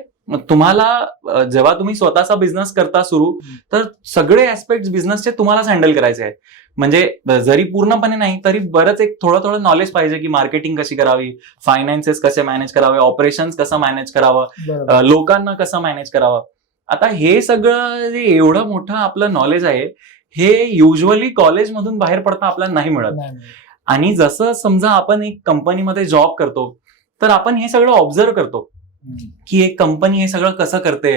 तुम्हाला जेव्हा तुम्ही स्वतःचा बिझनेस करता सुरू, तर सगळे ऍस्पेक्ट बिझनेसचे तुम्हालाच हँडल करायचे आहे. म्हणजे जरी पूर्णपणे नाही तरी बरंच एक थोडं नॉलेज पाहिजे की मार्केटिंग कशी करावी, फायनान्सेस कसे मॅनेज करावे, ऑपरेशन्स कसं मॅनेज करावं, लोकांना कसं मॅनेज करावं. आता हे सगळं जे एवढं मोठं आपलं नॉलेज आहे, हे युजली कॉलेजमधून बाहेर पडता आपल्याला नाही मिळत. आणि जसं समजा आपण एक कंपनीमध्ये जॉब करतो, तर आपण हे सगळं ऑब्झर्व करतो की एक कंपनी हे सगळं कसं करते,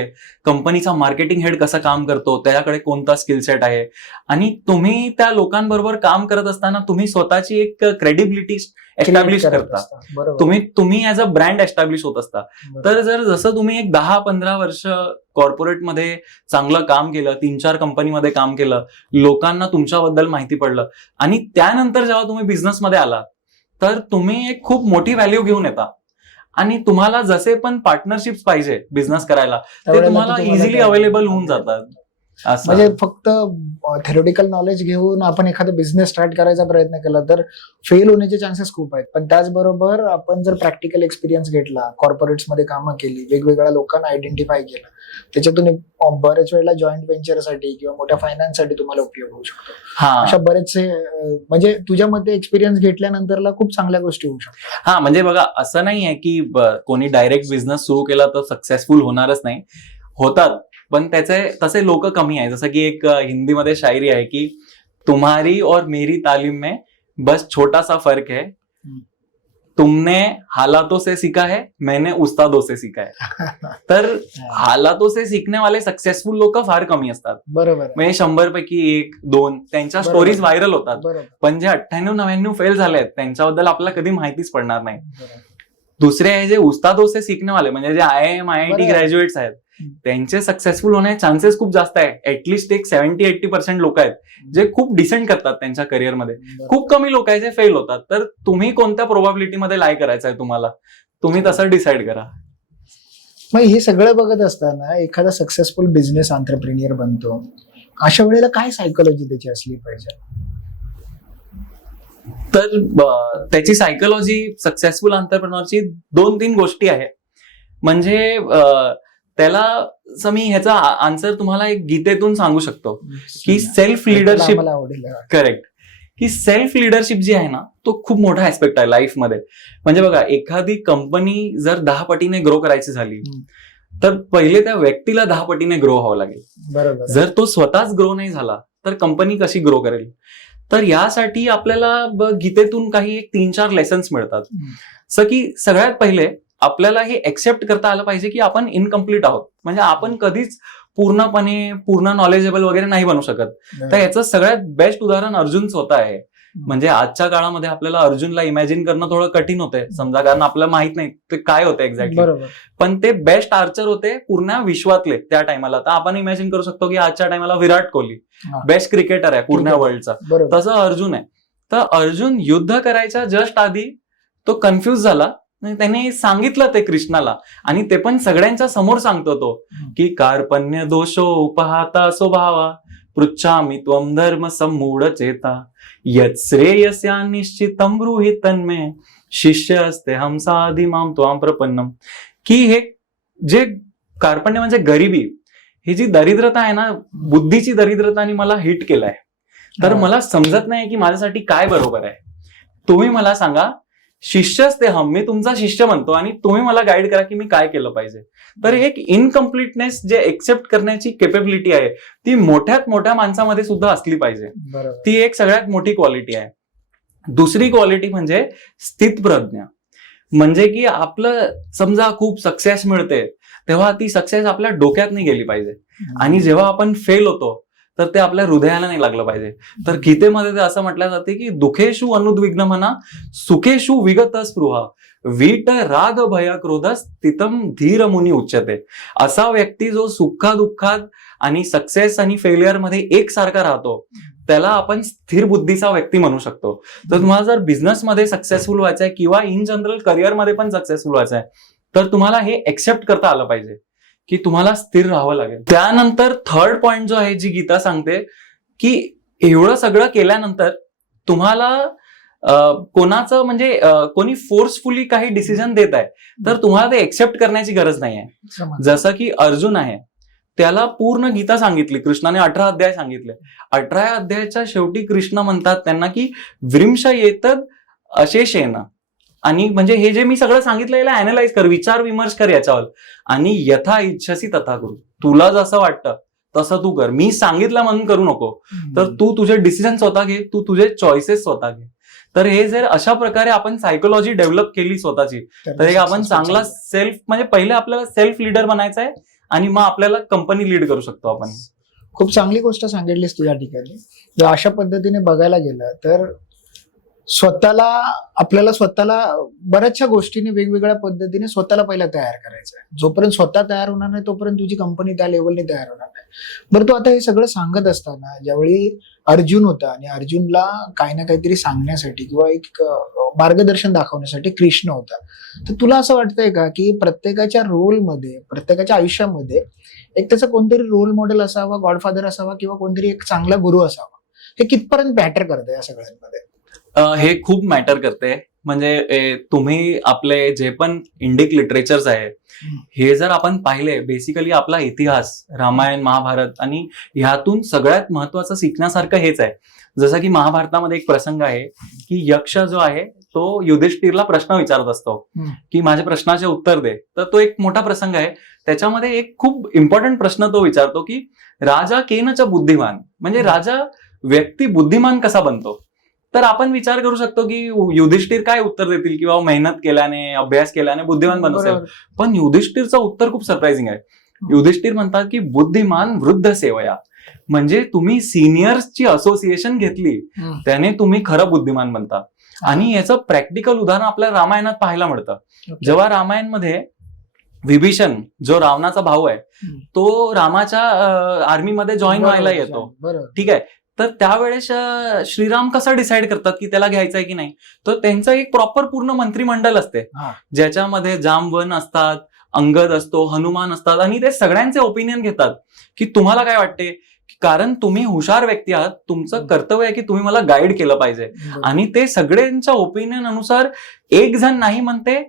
कंपनीचा मार्केटिंग हेड कसं काम करतो, त्याच्याकडे कोणता स्किल सेट आहे, आणि तुम्ही त्या लोकांबरोबर काम करत असताना तुम्ही स्वतःची एक क्रेडिबिलिटी एस्टॅब्लिश करता, तुम्ही ऍज अ ब्रँड एस्टॅब्लिश होत असता. तर जसं तुम्ही एक 10-15 वर्ष कॉर्पोरेटमध्ये चांगलं काम केलं, 3-4 कंपनीमध्ये काम केलं, लोकांना तुमच्याबद्दल माहिती पडलं, आणि त्यानंतर जेव्हा तुम्ही बिझनेसमध्ये आला तर तुम्ही एक खूप मोठी व्हॅल्यू घेऊन येता, आणि तुम्हाला जसे पण पार्टनरशिप्स पाहिजे बिझनेस करायला ते तुम्हाला इझिली अवेलेबल होऊन जातात. म्हणजे फक्त थेरोटिकल नॉलेज घेऊन आपण एखादा बिझनेस स्टार्ट करायचा प्रयत्न केला तर फेल होण्याचे चान्सेस खूप आहेत. पण त्याचबरोबर आपण जर प्रॅक्टिकल एक्सपिरियन्स घेतला, कॉर्पोरेट्समध्ये कामं केली, वेगवेगळ्या लोकांना आयडेंटिफाय केलं, त्याच्यातून बरेच वेळेला जॉईंट व्हेंचरसाठी किंवा मोठ्या फायनान्ससाठी तुम्हाला उपयोग होऊ शकतो. अशा बरेचसे म्हणजे तुझ्यामध्ये एक्सपिरियन्स घेतल्यानंतरला खूप चांगल्या गोष्टी होऊ शकतात. हा, म्हणजे बघा, असं नाही आहे की कोणी डायरेक्ट बिझनेस सुरू केला तर सक्सेसफुल होणारच नाही, होतात, पण त्याचे तसे लोक कमी आहे. जसं की एक हिंदीमध्ये शायरी आहे की तुम्हारी और मेरी तालीम में बस छोटा सा फर्क है, तुमने हालातों से सीखा है, मैंने उस्तादों से सीखा है. तर हालातों से सीखने वाले सक्सेसफुल लोक फार कमी असतात. बरोबर. म्हणजे 100 पैकी 1-2 त्यांच्या स्टोरीज व्हायरल होतात, पण जे 98-99 फेल झालेत त्यांच्याबद्दल आपल्याला कधी माहितीच पडणार नाही. दुसरे आहे जे उस्तादों से सीखने वाले, म्हणजे जे IIM IIT ग्रॅज्युएट्स आहेत, त्यांचे सक्सेसफुल होण्याचे चान्सेस खूप जास्त आहे. ऍटलिस्ट एक 70-80% लोक आहेत जे खूप डिसेंट करतात त्यांच्या करिअरमध्ये. खूप कमी लोक आहेत जे फेल होतात. तर तुम्ही कोणत्या प्रोबॅबिलिटीमध्ये लाय करायचं आहे तुम्हाला, तुम्ही तसं डिसाईड करा. मग हे सगळं बघत असताना एखादा सक्सेसफुल बिझनेस एंटरप्रेन्युअर बनतो, अशा वेळेला काय सायकोलॉजी त्याची असली पाहिजे? तर त्याची सायकोलॉजी सक्सेसफुल एंटरप्रेन्युअरची 2-3 गोष्टी आहे. म्हणजे त्याला मी ह्याचा आन्सर तुम्हाला एक गीतेतून सांगू शकतो की सेल्फ लिडरशिप, करेक्ट, की सेल्फ लिडरशिप जी आहे ना, तो खूप मोठा ऍस्पेक्ट आहे लाईफमध्ये. म्हणजे बघा, एखादी कंपनी जर 10 पटीने ग्रो करायची झाली तर पहिले त्या व्यक्तीला 10 पटीने ग्रो व्हावं लागेल. बरोबर. जर तो स्वतःच ग्रो नाही झाला तर कंपनी कशी ग्रो करेल? तर यासाठी आपल्याला गीतेतून काही 3-4 लेसन्स मिळतात. सो की सगळ्यात पहिले आपल्याला हे एक्सेप्ट करता आलं पाहिजे की आपण इनकम्प्लीट आहोत. म्हणजे आपण कधीच पूर्ण नॉलेजेबल वगैरे नाही बनू शकत. तर याचं सगळ्यात बेस्ट उदाहरण अर्जुन स्वतः आहे. म्हणजे आजच्या काळामध्ये आपल्याला अर्जुनला इमॅजिन करणं थोडं कठीण होतंय समजा, कारण आपल्याला माहित नाही ते काय होतं एक्झॅक्टली. पण ते बेस्ट आर्चर होते पूर्ण विश्वातले त्या टायमाला. तर आपण इमॅजिन करू शकतो की आजच्या टायमाला विराट कोहली बेस्ट क्रिकेटर आहे पूर्ण वर्ल्डचा, तसं अर्जुन आहे. तर अर्जुन युद्ध करायच्या जस्ट आधी तो कन्फ्युज झाला. त्याने सांगितलं ते कृष्णाला, आणि ते पण सगळ्यांच्या समोर सांगतो तो की कार्पण्य दोषो उपहाता स्वभावा पृच्छामि त्वं धर्म सम्मूढ चेता यत् श्रेयस्या निश्चितं ब्रूहि तन्मे शिष्य असते हमसाधि मां त्वां प्रपन्नम. की हे जे कार्पण्य म्हणजे गरिबी, ही जी दरिद्रता आहे ना, बुद्धीची दरिद्रताने मला हिट केलाय. तर मला समजत नाही की माझ्यासाठी काय बरोबर आहे. तुम्ही मला सांगा, शिष्यच ते हम, मी तुमचा शिष्य म्हणतो आणि तुम्ही मला गाईड करा की मी काय केलं पाहिजे. तर एक इनकम्प्लीटनेस जे एक्सेप्ट करण्याची केपेबिलिटी आहे ती मोठ्यात मोठ्या माणसामध्ये सुद्धा असली पाहिजे. ती एक सगळ्यात मोठी क्वालिटी आहे. दुसरी क्वालिटी म्हणजे स्थितप्रज्ञा. म्हणजे की आपलं समजा खूप सक्सेस मिळते तेव्हा ती सक्सेस आपल्या डोक्यात नाही गेली पाहिजे, आणि जेव्हा आपण फेल होतो तर ते आपल्या हृदयाला नाही लागलं पाहिजे. तर गीतेमध्ये ते असं म्हटलं जाते की दुःखेषु अनुद्विग्न म्हणा सुखेषु विगत स्पृहा वीट राग भय क्रोध स्थितम धीर मुनी उच्यते. असा व्यक्ती जो सुखादुःखात आणि सक्सेस आणि फेल्युअर मध्ये एकसारखा राहतो त्याला आपण स्थिर बुद्धीचा व्यक्ती म्हणू शकतो. तर तुम्हाला जर बिझनेसमध्ये सक्सेसफुल व्हायचंय किंवा इन जनरल करिअरमध्ये पण सक्सेसफुल व्हायचंय तर तुम्हाला हे एक्सेप्ट करता आलं पाहिजे की तुम्हाला स्थिर राहावं लागेल. त्यानंतर थर्ड पॉइंट जो आहे जी गीता सांगते की एवढं सगळं केल्यानंतर तुम्हाला कोणाचं म्हणजे कोणी फोर्सफुली काही डिसिजन देत आहे तर तुम्हाला ते एक्सेप्ट करण्याची गरज नाही आहे. जसं की अर्जुन आहे, त्याला पूर्ण गीता सांगितली, कृष्णाने 18 अध्याय सांगितले. 18 अध्यायाच्या शेवटी कृष्ण म्हणतात त्यांना की व्रिंश येतद अशेषेन, आणि म्हणजे हे जे मी सगळं सांगितलं याला अॅनलाइज कर, विचार विमर्श कर याच्यावर, आणि यथा इच्छसी तथा करू. तुला जसं वाटतं तसं तू कर, मी सांगितलं म्हणून करू नको. तर तू तुझे डिसिजन स्वतः घे, तू तुझे चॉईसेस स्वतः घे. तर हे जर अशा प्रकारे आपण सायकोलॉजी डेव्हलप केली स्वतःची, तर एक आपण चांगला सेल्फ, म्हणजे पहिले आपल्याला सेल्फ लीडर बनायचं आहे आणि मग आपल्याला कंपनी लीड करू शकतो आपण. खूप चांगली गोष्ट सांगितलीस तू या ठिकाणी. जर अशा पद्धतीने बघायला गेलं तर आपल्याला स्वतःला बऱ्याचशा गोष्टीने वेगवेगळ्या पद्धतीने स्वतःला पहिला तयार करायचं आहे. जोपर्यंत स्वतः तयार होणार नाही तोपर्यंत तुझी कंपनी त्या लेवलने तयार होणार नाही. बरं, तू आता हे सगळं सांगत असताना ज्यावेळी अर्जुन होता आणि अर्जुनला काही ना काहीतरी सांगण्यासाठी किंवा एक मार्गदर्शन दाखवण्यासाठी कृष्ण होता, तर तुला असं वाटतंय का की प्रत्येकाच्या रोलमध्ये, प्रत्येकाच्या आयुष्यामध्ये एक त्याचा कोणतरी रोल मॉडेल असावा, गॉडफादर असावा किंवा कोणतरी एक चांगला गुरु असावा? हे कितपर्यंत मॅटर करतं या सगळ्यांमध्ये? हे खूप मॅटर करते. म्हणजे तुम्ही आपले जे पण इंडिक लिटरेचर्स आहे हे जर आपण पाहिले, बेसिकली आपला इतिहास, रामायण, महाभारत, आणि ह्यातून सगळ्यात महत्वाचं शिकण्यासारखं हेच आहे. जसं की महाभारतामध्ये एक प्रसंग आहे की यक्ष जो आहे तो युधिष्ठिरला प्रश्न विचारत असतो की माझ्या प्रश्नाचे उत्तर दे. तर तो एक मोठा प्रसंग आहे. त्याच्यामध्ये एक खूप इम्पॉर्टंट प्रश्न तो विचारतो की राजा केनच बुद्धिमान, म्हणजे राजा व्यक्ती बुद्धिमान कसा बनतो. तर आपण विचार करू शकतो की युधिष्ठिर काय उत्तर देतील, किंवा मेहनत केल्याने, अभ्यास केल्याने बुद्धिमान बनू असेल. पण युधिष्ठिरचं उत्तर खूप सरप्राइझिंग आहे. युधिष्ठिर म्हणतात की बुद्धिमान वृद्ध सेवया, म्हणजे तुम्ही सिनियर्सची असोसिएशन घेतली त्याने तुम्ही खरं बुद्धिमान बनता. आणि याचं प्रॅक्टिकल उदाहरण आपल्याला रामायणात पाहायला मिळतं. जेव्हा रामायणमध्ये विभीषण जो रावणाचा भाऊ आहे तो रामाच्या आर्मीमध्ये जॉईन व्हायला येतो, ठीक आहे. तर त्यावेळेस श्रीराम कसा डिसाईड करतात की त्याला घ्यायचं आहे की नाही, तर त्यांचं एक प्रॉपर पूर्ण मंत्रिमंडळ असते ज्याच्यामध्ये जामवन असतात, अंगद असतो, हनुमान असतात, आणि ते सगळ्यांचे ओपिनियन घेतात की तुम्हाला काय वाटते, कारण तुम्ही हुशार व्यक्ती आहात, तुमचं कर्तव्य आहे की तुम्ही मला गाईड केलं पाहिजे. आणि ते सगळ्यांच्या ओपिनियन अनुसार एक जण नाही म्हणते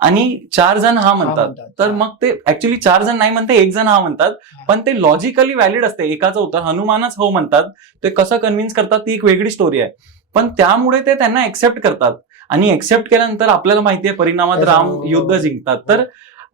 आणि 4 जण हा म्हणतात. तर मग ते ऍक्च्युली 4 जण नाही म्हणते, 1 जण हा म्हणतात, पण ते लॉजिकली व्हॅलिड असते. एकाचं उत्तर हनुमानच हो म्हणतात, ते कसं कन्व्हिन्स करतात ती एक वेगळी स्टोरी आहे. पण त्यामुळे ते त्यांना एक्सेप्ट करतात, आणि एक्सेप्ट केल्यानंतर आपल्याला माहितीये परिणामात राम युद्ध जिंकतात. तर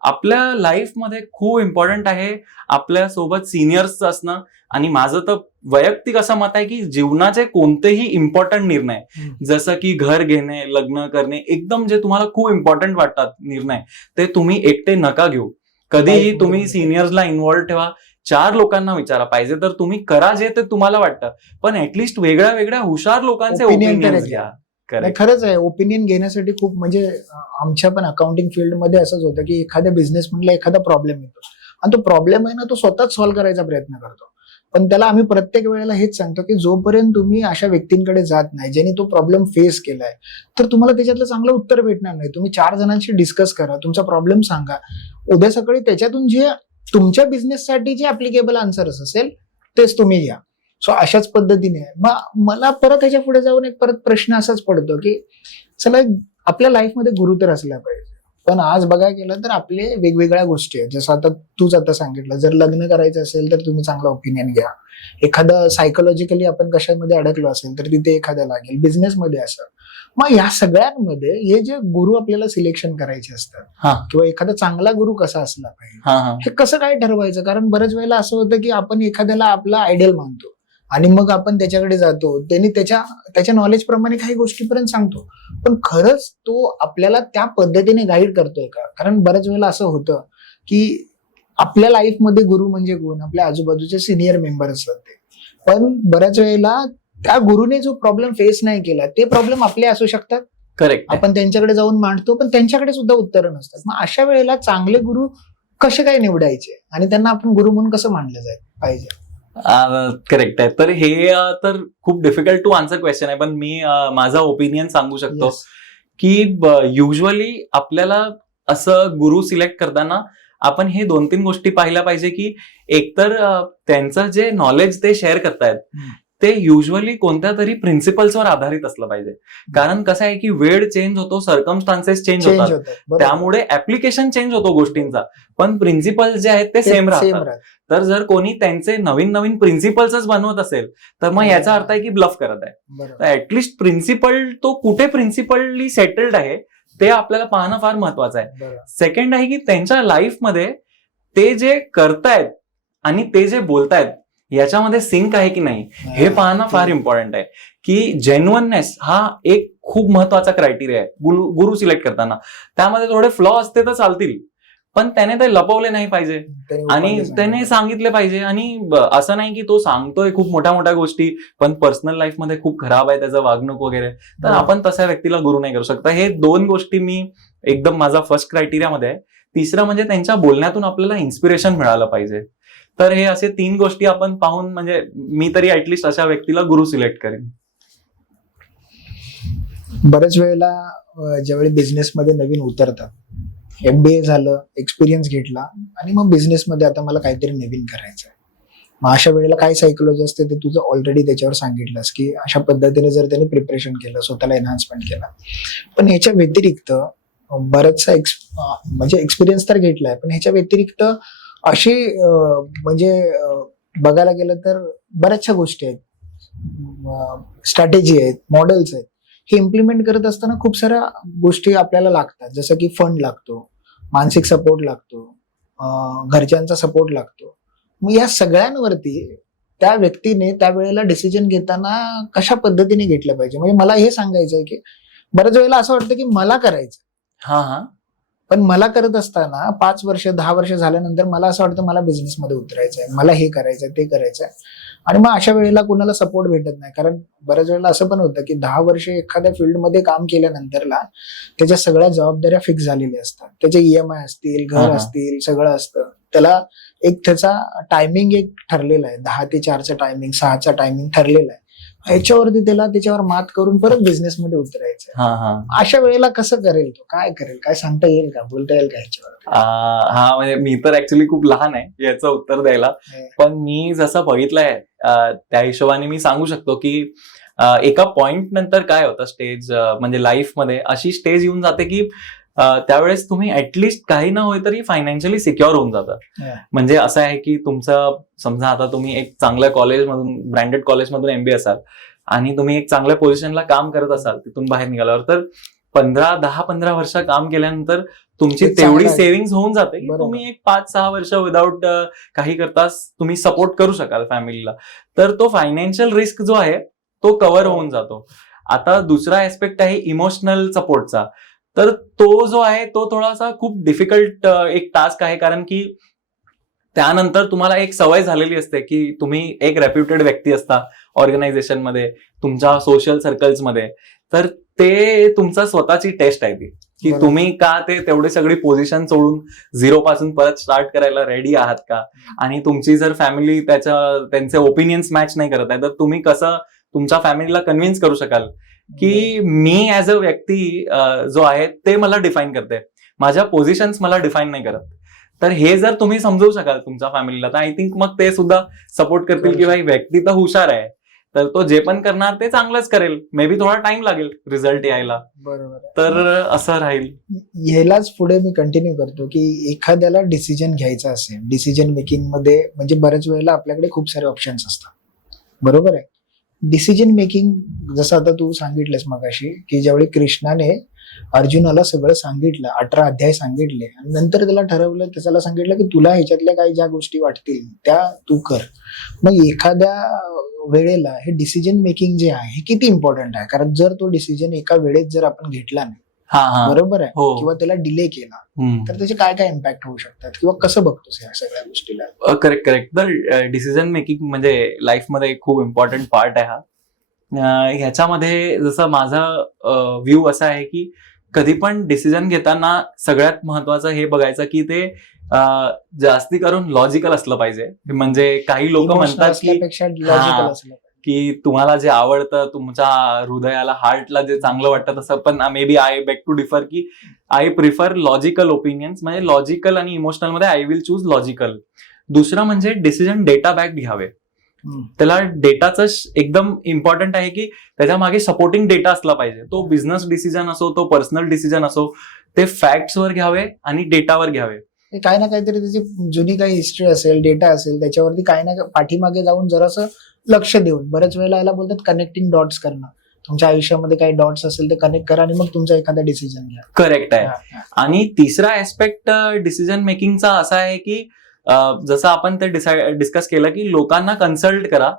आपल्या लाईफमध्ये खूप इम्पॉर्टंट आहे आपल्या सोबत सिनियर्सचं असणं. आणि माझं तर वैयक्तिक असं मत आहे की जीवनाचे कोणतेही इम्पॉर्टंट निर्णय, जसं की घर घेणे, लग्न करणे, एकदम जे तुम्हाला खूप इम्पॉर्टंट वाटतात निर्णय, ते तुम्ही एकटे नका घेऊ. कधीही तुम्ही सिनियर्सला इन्व्हॉल्व ठेवा, 4 लोकांना विचारा, पाहिजे तर तुम्ही करा जे ते तुम्हाला वाटतं, पण ऍटलिस्ट वेगळ्या वेगळ्या हुशार लोकांचे ओपिनियन घ्या. खरंच आहे, ओपिनियन घेण्यासाठी खूप, म्हणजे आमच्या पण अकाउंटिंग फील्डमध्ये असंच होतं की एखाद्या बिझनेसमॅनला एखादा प्रॉब्लेम येतो आणि तो प्रॉब्लेम आहे ना तो स्वतःच सॉल्व्ह करायचा प्रयत्न करतो. पण त्याला आम्ही प्रत्येक वेळेला हेच सांगतो की जोपर्यंत तुम्ही अशा व्यक्तींकडे जात नाही ज्यांनी तो प्रॉब्लेम फेस केलाय, तर तुम्हाला त्याच्यातलं चांगलं उत्तर भेटणार नाही. तुम्ही 4 जणांशी डिस्कस करा, तुमचा प्रॉब्लेम सांगा, उद्या सकाळी त्याच्यातून जे तुमच्या बिझनेससाठी जे ऍप्लिकेबल आन्सर्स असेल तेच तुम्ही घ्या. सो अशाच पद्धतीने मला परत ह्याच्या पुढे जाऊन एक परत प्रश्न असाच पडतो की चला, आपल्या लाईफमध्ये गुरु तर असला पाहिजे, पण आज बघायला गेलं तर आपले वेगवेगळ्या गोष्टी आहेत. जसं आता तूच आता सांगितलं, जर लग्न करायचं असेल तर तुम्ही चांगला ओपिनियन घ्या. एखादं सायकोलॉजिकली आपण कशामध्ये अडकलो असेल तर तिथे एखाद्या लागेल, बिझनेसमध्ये असं. मग या सगळ्यांमध्ये हे जे गुरु आपल्याला सिलेक्शन करायचे असतात किंवा एखादा चांगला गुरु कसा असला पाहिजे, हे कसं काय ठरवायचं? कारण बऱ्याच वेळेला असं होतं की आपण एखाद्याला आपला आयडियल मानतो आणि मग आपण त्याच्याकडे जातो, त्यांनी त्याच्या नॉलेज प्रमाणे काही गोष्टीपर्यंत सांगतो, पण खरंच तो आपल्याला त्या पद्धतीने गाईड करतोय का? कारण बऱ्याच वेळेला असं होतं की आपल्या लाईफमध्ये गुरु म्हणजे कोण? आपल्या आजूबाजूचे सिनियर मेंबर असतात ते. पण बऱ्याच वेळेला त्या गुरुने जो प्रॉब्लेम फेस नाही केला ते प्रॉब्लेम आपले असू शकतात. करेक्ट. आपण त्यांच्याकडे जाऊन मांडतो, पण त्यांच्याकडे सुद्धा उत्तरं नसतात. मग अशा वेळेला चांगले गुरु कसे काय निवडायचे आणि त्यांना आपण गुरु म्हणून कसं मानलं जाईल पाहिजे? करेक्ट आहे. तर हे तर खूप डिफिकल्ट टू आन्सर क्वेश्चन आहे, पण मी माझा ओपिनियन सांगू शकतो की युजली आपल्याला असं गुरु सिलेक्ट करताना आपण हे 2-3 गोष्टी पाहिल्या पाहिजे की एकतर त्यांचं जे नॉलेज ते शेअर करतायत ते युजली कोणत्या तरी प्रिन्सिपल्सवर आधारित असलं पाहिजे. कारण कसं आहे की वेळ चेंज होतो, सर्कमस्टान्सेस चेंज होतात, त्यामुळे ऍप्लिकेशन चेंज होतो गोष्टींचा, पण प्रिन्सिपल्स जे आहेत ते सेम राहतात. तर जर कोणी त्यांचे नवीन प्रिन्सिपल्सच बनवत असेल तर मग याचा अर्थ आहे की ब्लफ करत आहे. तर ऍटलिस्ट प्रिन्सिपल तो कुठे प्रिन्सिपली सेटल्ड आहे ते आपल्याला पाहणं फार महत्वाचं आहे. सेकंड आहे की त्यांच्या लाईफमध्ये ते जे करतायत आणि ते जे बोलतायत याच्यामध्ये सिंक आहे की नाही हे पाहणं फार इम्पॉर्टंट आहे. की जेन्युइननेस हा एक खूप महत्वाचा क्रायटेरिया आहे गुरु सिलेक्ट करताना. त्यामध्ये थोडे फ्लॉ असते तर चालतील, पण त्याने ते लपवले नाही पाहिजे आणि त्याने सांगितले पाहिजे. आणि असं नाही की तो सांगतोय खूप मोठ्या मोठ्या गोष्टी पण पर्सनल लाईफ मध्ये खूप खराब आहे त्याचं वागणूक वगैरे, तर आपण तशा व्यक्तीला गुरु नाही करू शकता. हे 2 गोष्टी मी एकदम माझा फर्स्ट क्रायटेरिया मध्ये आहे. तिसरं म्हणजे त्यांच्या बोलण्यातून आपल्याला इन्स्पिरेशन मिळालं पाहिजे. तर हे असे 3 गोष्टी आपण पाहून म्हणजे मी तरी ऍटलिस्ट अशा व्यक्तीला गुरु सिलेक्ट करेन. बऱ्याच वेळेला ज्यावेळी बिझनेसमध्ये नवीन उतरतात, MBA झालं, एक्सपिरियन्स घेतला आणि मग बिझनेसमध्ये आता मला काहीतरी नवीन करायचं आहे. मग अशा वेळेला काय सायकोलॉजी असते ते तुझं ऑलरेडी त्याच्यावर सांगितलंस की अशा पद्धतीने जर त्याने प्रिपरेशन केलं, स्वतःला एनहान्समेंट केला. पण ह्याच्या व्यतिरिक्त बराचसा म्हणजे एक्सपिरियन्स तर घेतलाय, पण ह्याच्या व्यतिरिक्त अशी म्हणजे बघायला गेलं तर बऱ्याचशा गोष्टी आहेत, स्ट्रॅटेजी आहेत, मॉडेल्स आहेत. हे इम्प्लिमेंट करत असताना खूप साऱ्या गोष्टी आपल्याला लागतात, जसं की फंड लागतो, मानसिक सपोर्ट लागतो, घरच्यांचा सपोर्ट लागतो. मग या सगळ्यांवरती त्या व्यक्तीने त्यावेळेला डिसिजन घेताना कशा पद्धतीने घेतलं पाहिजे. म्हणजे मला हे सांगायचं आहे की बऱ्याच वेळेला असं वाटतं की मला करायचं, पण मला करत असताना 5 वर्ष 10 वर्ष झाल्यानंतर मला असं वाटतं मला बिझनेसमध्ये उतरायचं आहे, मला हे करायचंय ते करायचंय. आणि मग अशा वेळेला कुणाला सपोर्ट भेटत नाही. कारण बऱ्याच वेळेला असं पण होतं की 10 वर्ष एखाद्या फील्डमध्ये काम केल्यानंतरला त्याच्या सगळ्या जबाबदाऱ्या फिक्स झालेल्या असतात. त्याचे EMI असतील, घर असतील, सगळं असतं. त्याला एक त्याचा टायमिंग एक ठरलेला आहे, 10 ते 4चा टायमिंग, 6चा टायमिंग ठरलेला आहे. ह्याच्यावरती त्याला त्याच्यावर मात करून परत बिझनेसमध्ये उतरायचं. अशा वेळेला कसं करेल तो, काय करेल, काय सांगता येईल का, बोलता येईल का ह्याच्यावर? म्हणजे मी तर ऍक्च्युली खूप लहान आहे याचं उत्तर द्यायला, पण मी जसं बघितलंय त्या हिशोबाने मी सांगू शकतो की एका पॉइंट नंतर काय होतं स्टेज म्हणजे लाईफमध्ये अशी स्टेज येऊन जाते की त्यावेळेस तुम्ही ऍटलिस्ट काही ना होय तरी फायनान्शियली सिक्युअर होऊन जातात. म्हणजे असं आहे की तुमचं समजा आता तुम्ही एक चांगल्या कॉलेजमधून, ब्रँडेड कॉलेजमधून MBA असाल आणि तुम्ही एक चांगल्या पोझिशनला काम करत असाल, तिथून बाहेर निघाल्यावर तर 10-15 वर्ष काम केल्यानंतर तुमची तेवढी सेव्हिंग्ज होऊन जाते की तुम्ही एक 5-6 वर्ष विदाऊट काही करता तुम्ही सपोर्ट करू शकाल फॅमिलीला. तर तो फायनान्शियल रिस्क जो आहे तो कव्हर होऊन जातो. आता दुसरा ऍस्पेक्ट आहे इमोशनल सपोर्टचा. तर तो जो आहे तो थोडासा खूप डिफिकल्ट एक टास्क आहे, कारण की त्यानंतर तुम्हाला एक सवय झालेली असते की तुम्ही एक रेप्युटेड व्यक्ती असता ऑर्गनायझेशनमध्ये, तुमच्या सोशल सर्कल्समध्ये. तर ते तुमचा स्वतःची टेस्ट आहे ती की तुम्ही का ते तेवढी सगळी पोझिशन सोडून 0 पासून परत स्टार्ट करायला रेडी आहात का. आणि तुमची जर फॅमिली त्यांचे ओपिनियन्स मॅच नाही करत आहे तर तुम्ही कसं तुमच्या फॅमिलीला कन्व्हिन्स करू शकाल की मी ऍज अ व्यक्ती जो आहे ते मला डिफाईन करते, माझ्या पोझिशन्स मला डिफाईन नाही करत. तर हे जर तुम्ही समजवू शकाल तुमच्या फॅमिलीला तर आय थिंक मग ते सुद्धा सपोर्ट करतील की भाई व्यक्ती तर हुशार आहे, तर तो जे पण करणार ते चांगलंच करेल, मे बी थोडा टाइम लागेल रिझल्ट यायला. बरोबर. तर असं राहील. ह्यालाच पुढे मी कंटिन्यू करतो की एखाद्याला डिसिजन घ्यायचा असेल, डिसिजन मेकिंग मध्ये म्हणजे बऱ्याच वेळेला आपल्याकडे खूप सारे ऑप्शन्स असतात, बरोबर आहे. डिसिजन मेकिंग जसं आता तू सांगितलंस मगाशी की ज्यावेळी कृष्णाने अर्जुनाला सगळं सांगितलं, 18 अध्याय सांगितले आणि नंतर त्याला ठरवलं, त्याला सांगितलं की तुला ह्याच्यातल्या काही ज्या गोष्टी वाटतील त्या तू कर. मग एखाद्या वेळेला हे डिसिजन मेकिंग जे आहे हे किती इम्पॉर्टंट आहे, कारण जर तो डिसिजन एका वेळेत जर आपण घेतला नाही, बरोबर आहे, किंवा त्याला डिले केला तर त्याचे काय काय इम्पॅक्ट होऊ शकतात, किंवा कसं बघतोस या सगळ्या गोष्टीला? करेक्ट. तर डिसिजन मेकिंग म्हणजे लाईफमध्ये खूप इम्पॉर्टंट पार्ट आहे हा. ह्याच्यामध्ये जसं माझा व्ह्यू असा आहे की कधी पण डिसिजन घेताना सगळ्यात महत्वाचं हे बघायचं की ते जास्ती करून लॉजिकल असलं पाहिजे. म्हणजे काही लोक म्हणतात की तुम्हाला जे आवडतं, तुमच्या हृदयाला, हार्टला जे चांगलं वाटतं तसं, पण maybe I beg to differ की आय प्रिफर लॉजिकल ओपिनियन्स. म्हणजे लॉजिकल आणि इमोशनल मध्ये आय विल चूज लॉजिकल. दुसरं म्हणजे डिसिजन डेटा बॅक घ्यावे. त्याला डेटाचं एकदम इम्पॉर्टंट आहे की त्याच्या मागे सपोर्टिंग डेटा असला पाहिजे. तो बिझनेस डिसिजन असो, तो पर्सनल डिसिजन असो, ते फॅक्ट्सवर घ्यावे आणि डेटावर घ्यावे. काही ना काहीतरी त्याची जुनी काही हिस्ट्री असेल, डेटा असेल, त्याच्यावरती काही ना पाठीमागे जाऊन जरासं लक्ष देऊन, बऱ्याच वेळेला याला बोलतात कनेक्टिंग डॉट्स करणं. तुमच्या आयुष्यामध्ये काही डॉट्स असेल ते कनेक्ट करा आणि मग तुमचा एखादा डिसिजन घ्या. करेक्ट आहे. आणि तिसरा ऍस्पेक्ट डिसिजन मेकिंगचा असा आहे की जसं आपण ते डिस्कस केलं की लोकांना कन्सल्ट करा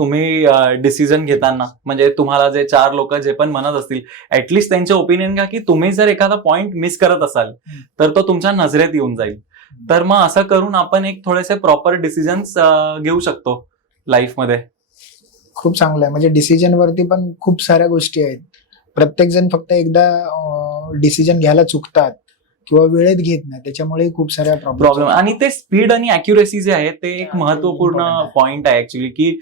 तुम्ही डिसिजन घेताना. म्हणजे तुम्हाला जे 4 लोक जे पण म्हणत असतील ऍटलिस्ट त्यांचे ओपिनियन घ्या की तुम्ही जर एखादा पॉइंट मिस करत असाल तर तो तुमच्या नजरेत येऊन जाईल. तर मग असं करून आपण एक थोडेसे प्रॉपर डिसिजन्स घेऊ शकतो लाईफमध्ये. खूप चांगलं आहे. म्हणजे डिसिजन वरती पण खूप साऱ्या गोष्टी आहेत. प्रत्येक जण फक्त एकदा डिसिजन घ्यायला चुकतात किंवा वेळेत घेत नाही, त्याच्यामुळे खूप साऱ्या प्रॉब्लेम. आणि ते स्पीड आणि अॅक्युरेसी जे आहे ते एक महत्वपूर्ण पॉइंट आहे ऍक्च्युली, की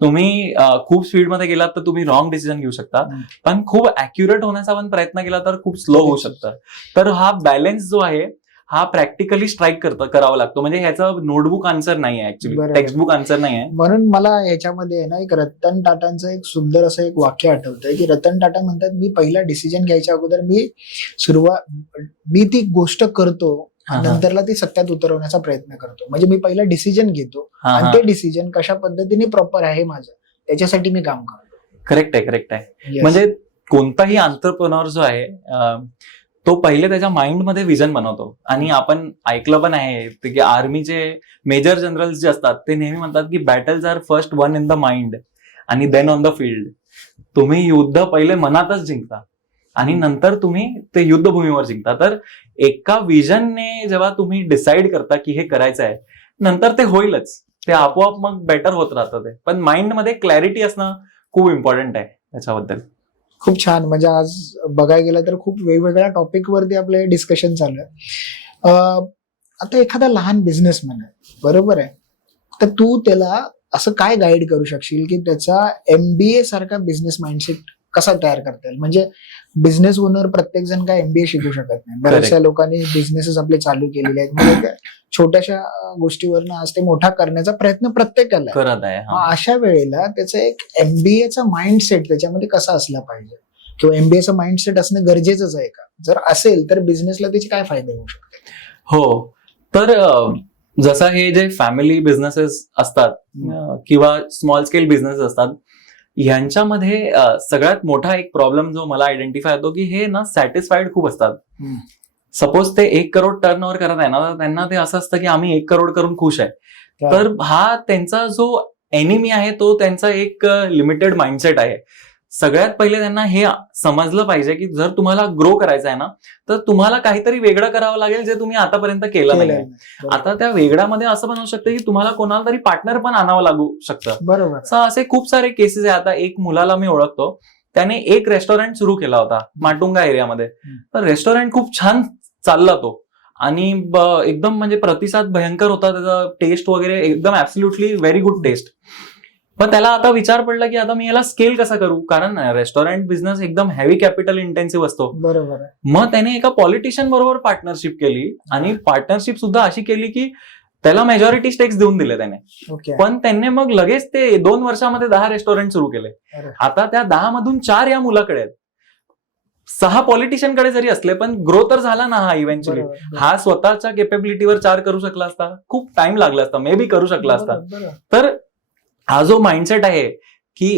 तुम्ही खूप स्पीडमध्ये गेलात तर तुम्ही रॉंग डिसिजन घेऊ शकता, पण खूप अॅक्युरेट होण्याचा पण प्रयत्न केला तर खूप स्लो होऊ शकतं. तर हा बॅलन्स जो आहे हा प्रॅक्टिकली स्ट्राईक करावा लागतो. म्हणजे ह्याचं नोटबुक आन्सर नाही आहे ऍक्च्युली, टेक्स्टबुक आन्सर नाही आहे. म्हणून मला ह्याच्यामध्ये ना एक रतन टाटांचं एक सुंदर असं एक वाक्य आठवतंय की रतन टाटा म्हणतात, मी पहिला डिसिजन घ्यायच्या अगोदर मी ती गोष्ट करतो, नंतरला ती सत्यात उतरवण्याचा प्रयत्न करतो. म्हणजे मी पहिला डिसिजन घेतो आणि ते डिसिजन कशा पद्धतीने प्रॉपर आहे माझं त्याच्यासाठी मी काम करतो. करेक्ट आहे. म्हणजे कोणताही एंटरप्रेन्योर जो आहे तो पहिले त्याच्या माइंडमध्ये विजन बनवतो. आणि आपण ऐकलं पण आहे की आर्मीचे मेजर जनरल जे असतात ते नेहमी म्हणतात की battles are first won in the mind आणि देन ऑन द फील्ड. तुम्ही युद्ध पहिले मनातच जिंकता आणि नंतर तुम्ही ते युद्धभूमीवर जिंकता. तर एका विजनने जेव्हा तुम्ही डिसाईड करता की हे करायचं आहे, नंतर ते होईलच, ते आपोआप मग बेटर होत राहतं ते. पण माइंडमध्ये क्लॅरिटी असणं खूप इम्पॉर्टंट आहे त्याच्याबद्दल. खूप छान. म्हणजे आज बघायला गेलं तर खूप वेगवेगळ्या टॉपिक वरती आपले डिस्कशन चालू आहे. आता एखादा लहान बिझनेसमॅन आहे, बरोबर आहे, तर तू त्याला असं काय गाईड करू शकशील की त्याचा MBA सारखा बिझनेस माइंडसेट कसा तयार करता येईल? म्हणजे बिझनेस ओनर प्रत्येक जण काय MBA शिकू शकत नाही. बऱ्याचशा लोकांनी बिझनेसेस आपले चालू केलेले आहेत. म्हणजे छोट्याशा गोष्टीवरनं आज ते मोठा करण्याचा प्रयत्न प्रत्येकाला करत आहे. अशा वेळेला त्याचं एक MBAचा माइंडसेट त्याच्यामध्ये कसा असला पाहिजे किंवा MBAचं माइंडसेट असणं गरजेचंच आहे का? जर असेल तर बिझनेसला त्याचे काय फायदे होऊ शकतात? हो, तर जसं हे जे फॅमिली बिझनेसेस असतात किंवा स्मॉल स्केल बिझनेस असतात, यांच्यामध्ये सगळ्यात मोठा एक प्रॉब्लेम जो मला आयडेंटिफाय होतो की हे ना सॅटिस्फाईड खूप असतात. सपोज ते 1 करोड टर्न ओव्हर करत आहे ना, तर त्यांना ते असं असतं की आम्ही 1 करोड करून खुश आहे. तर हा त्यांचा जो एनिमी आहे तो त्यांचा एक लिमिटेड माइंडसेट आहे. सगळ्यात पहिले त्यांना हे समजलं पाहिजे की जर तुम्हाला ग्रो करायचं आहे ना, तर तुम्हाला काहीतरी वेगळं करावं लागेल जे तुम्ही आतापर्यंत केलं नाही. आता त्या वेगळ्यामध्ये असं बनवू शकतं की तुम्हाला कोणाला तरी पार्टनर पण आणावं लागू शकतं. बरोबर. असे खूप सारे केसेस आहे. आता एक मुलाला मी ओळखतो, त्याने एक रेस्टॉरंट सुरू केला होता माटुंगा एरियामध्ये. तर रेस्टॉरंट खूप छान चालला तो आणि एकदम म्हणजे प्रतिसाद भयंकर होता त्याचा, टेस्ट वगैरे एकदम ऍब्सोल्युटली व्हेरी गुड टेस्ट. पण त्याला आता विचार पडला की आता मी याला स्केल कसा करू, कारण रेस्टॉरंट बिझनेस एकदम हेवी कॅपिटल इंटेन्सिव्ह असतो. बरोबर. मग त्याने एका पॉलिटिशियन बरोबर पार्टनरशिप केली आणि पार्टनरशिप सुद्धा अशी केली की त्याला मेजॉरिटी स्टेक्स देऊन दिले त्याने. पण त्यांनी मग लगेच ते 2 वर्षामध्ये 10 रेस्टॉरंट सुरू केले. आता त्या 10 मधून 4 या मुलाकडे आहेत, 6 पॉलिटिशियनकडे जरी असले, पण ग्रो तर झाला ना हा इव्हेंच्युअली. हा स्वतःच्या केपेबिलिटीवर 4 करू शकला असता, खूप टाइम लागला असता, मे बी करू शकला असता. तर हा जो माइंडसेट आहे की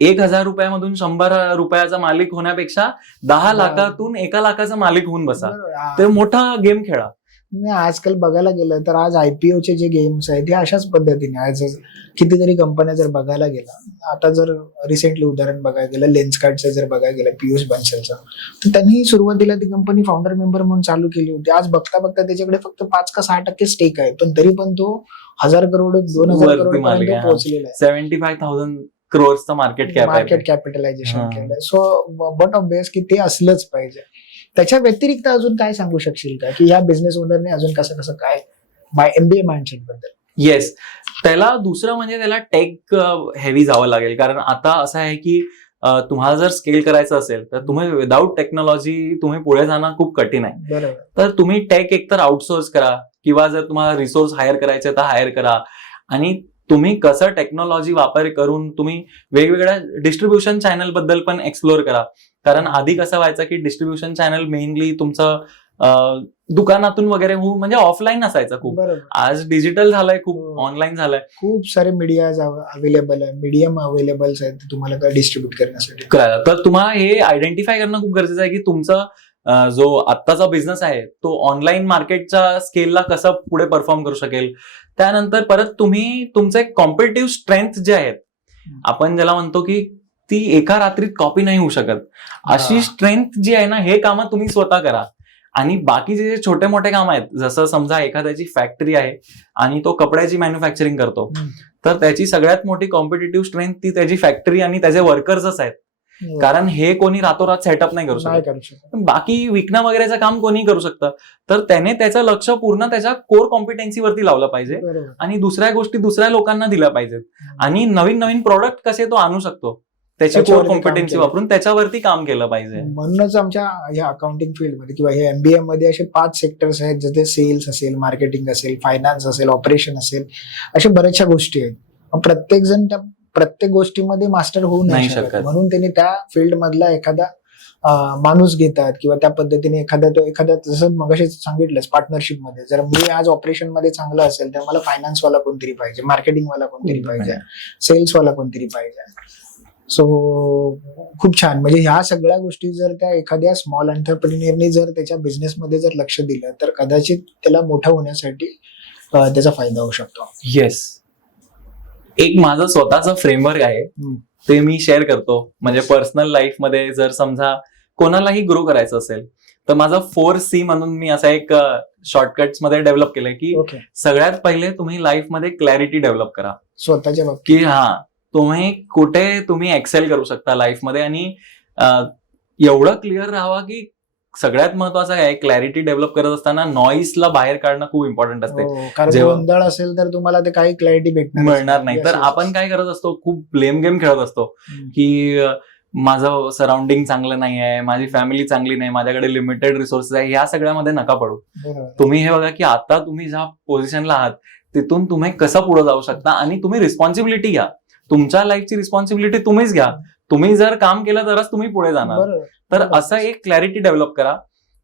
1,000 रुपयामधून 100 रुपयाचा मालिक होण्यापेक्षा 10 लाखातून 1 लाखाचा मालिक होऊन बसा, ते मोठा गेम खेळा. आजकाल बघायला गेलं तर आज IPOचे जे गेम्स आहेत ते अशाच पद्धतीने आज कितीतरी कंपन्या जर बघायला गेला, आता जर रिसेंटली उदाहरण बघायला गेलं लेन्सकार्टचं जर बघायला गेलं पीयूष बन्सलचं, तर त्यांनी सुरुवातीला ती कंपनी फाउंडर मेंबर म्हणून चालू केली होती. आज बघता बघता त्याच्याकडे फक्त 5 का 6% स्टेक आहे, पण तरी पण तो 1,000 करोड 2,000 करोड पर्यंत पोहोचलेला आहे. 75,000 crores मार्केट कॅपिटलायझेशन केलंय. सो बट ऑब्वियस की ते असलंच पाहिजे. त्याच्या व्यतिरिक्त अजून काय सांगू शकशील का की या बिझनेस ओनरने अजून कसं कसं काय MBA माइंडसेट बद्दल? येस, त्याला दुसरं म्हणजे त्याला टेक हेवी जावं लागेल. कारण आता असं आहे की तुम्हाला जर स्केल करायचं असेल तर तुम्ही विदाऊट टेक्नॉलॉजी तुम्ही पुढे जाणं खूप कठीण आहे. बरोबर. तर तुम्ही टेक एकतर आउटसोर्स करा किंवा जर तुम्हाला रिसोर्स हायर करायचे तर हायर करा. आणि तुम्ही कसं टेक्नॉलॉजी वापर करून तुम्ही वेगवेगळ्या डिस्ट्रीब्युशन चॅनल बद्दल पण एक्सप्लोर करा. कारण आधी कसं व्हायचं की डिस्ट्रीब्युशन चॅनल मेनली तुमचं दुकानातून वगैरे म्हणजे ऑफलाईन असायचं खूप. आज डिजिटल झालंय, खूप ऑनलाईन झालंय. खूप सारे मीडिया अवेलेबल आहे, मीडियम अवेलेबल आहेत तुम्हाला डिस्ट्रीब्युट करण्यासाठी. तर तुम्हाला हे आयडेंटिफाय करणं खूप गरजेचं आहे की तुमचं जो आत्ताचा बिझनेस आहे तो ऑनलाईन मार्केटच्या स्केलला कसं पुढे परफॉर्म करू शकेल. त्यानंतर परत तुम्ही तुमचे कॉम्पिटिटिव्ह स्ट्रेंथ जे आहेत, आपण ज्याला म्हणतो की ती एका रात्रीत कॉपी नाही होऊ शकत, अशी स्ट्रेंथ जी आहे ना, हे कामं तुम्ही स्वतः करा. आणि बाकीचे जे छोटे मोठे काम आहेत, जसं समजा एखाद्याची फॅक्टरी आहे आणि तो कपड्याची मॅन्युफॅक्चरिंग करतो, तर त्याची सगळ्यात मोठी कॉम्पिटिटिव्ह स्ट्रेंथ ती त्याची फॅक्टरी आणि त्याचे वर्कर्सच आहेत. कारण हे कोणी रातोरात सेटअप नाही करू शकत. बाकी विकणं वगैरेचं काम कोणी करू शकतं. तर त्याने त्याचं लक्ष पूर्ण त्याच्या कोर कॉम्पिटन्सीवरती लावलं पाहिजे आणि दुसऱ्या गोष्टी दुसऱ्या लोकांना दिल्या पाहिजेत. आणि नवीन नवीन प्रोडक्ट कसे तो आणू शकतो त्याची कोर कॉम्पिटन्सी वापरून त्याच्यावरती काम केलं पाहिजे. म्हणूनच आमच्या या अकाउंटिंग फील्डमध्ये किंवा हे MBA मध्ये असे 5 सेक्टर्स आहेत, जिथे सेल्स असेल, मार्केटिंग असेल, फायनान्स असेल, ऑपरेशन असेल, अशा बऱ्याचशा गोष्टी आहेत. प्रत्येक जण त्या प्रत्येक गोष्टीमध्ये मास्टर होऊ नाही शकत. म्हणून त्यांनी त्या फील्ड मधला एखादा माणूस घेतात किंवा त्या पद्धतीने एखाद्या जसं मगाशी सांगितलंच, पार्टनरशिप मध्ये जर मी आज ऑपरेशन मध्ये चांगला असेल तर मला फायनान्स वाला कोणतरी पाहिजे, मार्केटिंग वाला कोणतरी पाहिजे, सेल्स वाला कोणतरी पाहिजे. सो खूप छान. म्हणजे ह्या सगळ्या गोष्टी जर त्या एखाद्या स्मॉल एंटरप्रिनियरनी जर त्याच्या बिझनेसमध्ये जर लक्ष दिलं तर कदाचित त्याला मोठं होण्यासाठी त्याचा फायदा होऊ शकतो. येस. एक माझं स्वतःचं फ्रेमवर्क आहे, ते मी शेअर करतो. म्हणजे पर्सनल लाईफमध्ये जर समजा कोणालाही ग्रो करायचं असेल तर माझं 4C म्हणून मी असा एक शॉर्टकट्स मध्ये डेव्हलप केलंय की सगळ्यात पहिले तुम्ही लाईफमध्ये क्लॅरिटी डेव्हलप करा स्वतःच्या बाबतीत, की तुम्ही कुठे तुम्ही एक्सेल करू शकता लाईफमध्ये. आणि एवढं क्लिअर राहावा की सगळ्यात महत्वाचं आहे, क्लॅरिटी डेव्हलप करत असताना नॉईजला बाहेर काढणं खूप इम्पॉर्टंट असते. कारण गोंधळ असेल तर तुम्हाला ते काही क्लॅरिटी मिळणार नाही. तर आपण काय करत असतो, खूप ब्लेम गेम खेळत असतो की माझं सराउंडिंग चांगलं नाही आहे, माझी फॅमिली चांगली नाही, माझ्याकडे लिमिटेड रिसोर्सेस आहे. या सगळ्यामध्ये नका पडू. तुम्ही हे बघा की आता तुम्ही ज्या पोझिशनला आहात तिथून तुम्ही कसं पुढे जाऊ शकता आणि तुम्ही रिस्पॉन्सिबिलिटी घ्या. तुमच्या लाईफची रिस्पॉन्सिबिलिटी तुम्हीच घ्या. तुम्ही जर काम केलं तरच तुम्ही पुढे जाणार. तर असं एक क्लॅरिटी डेव्हलप करा.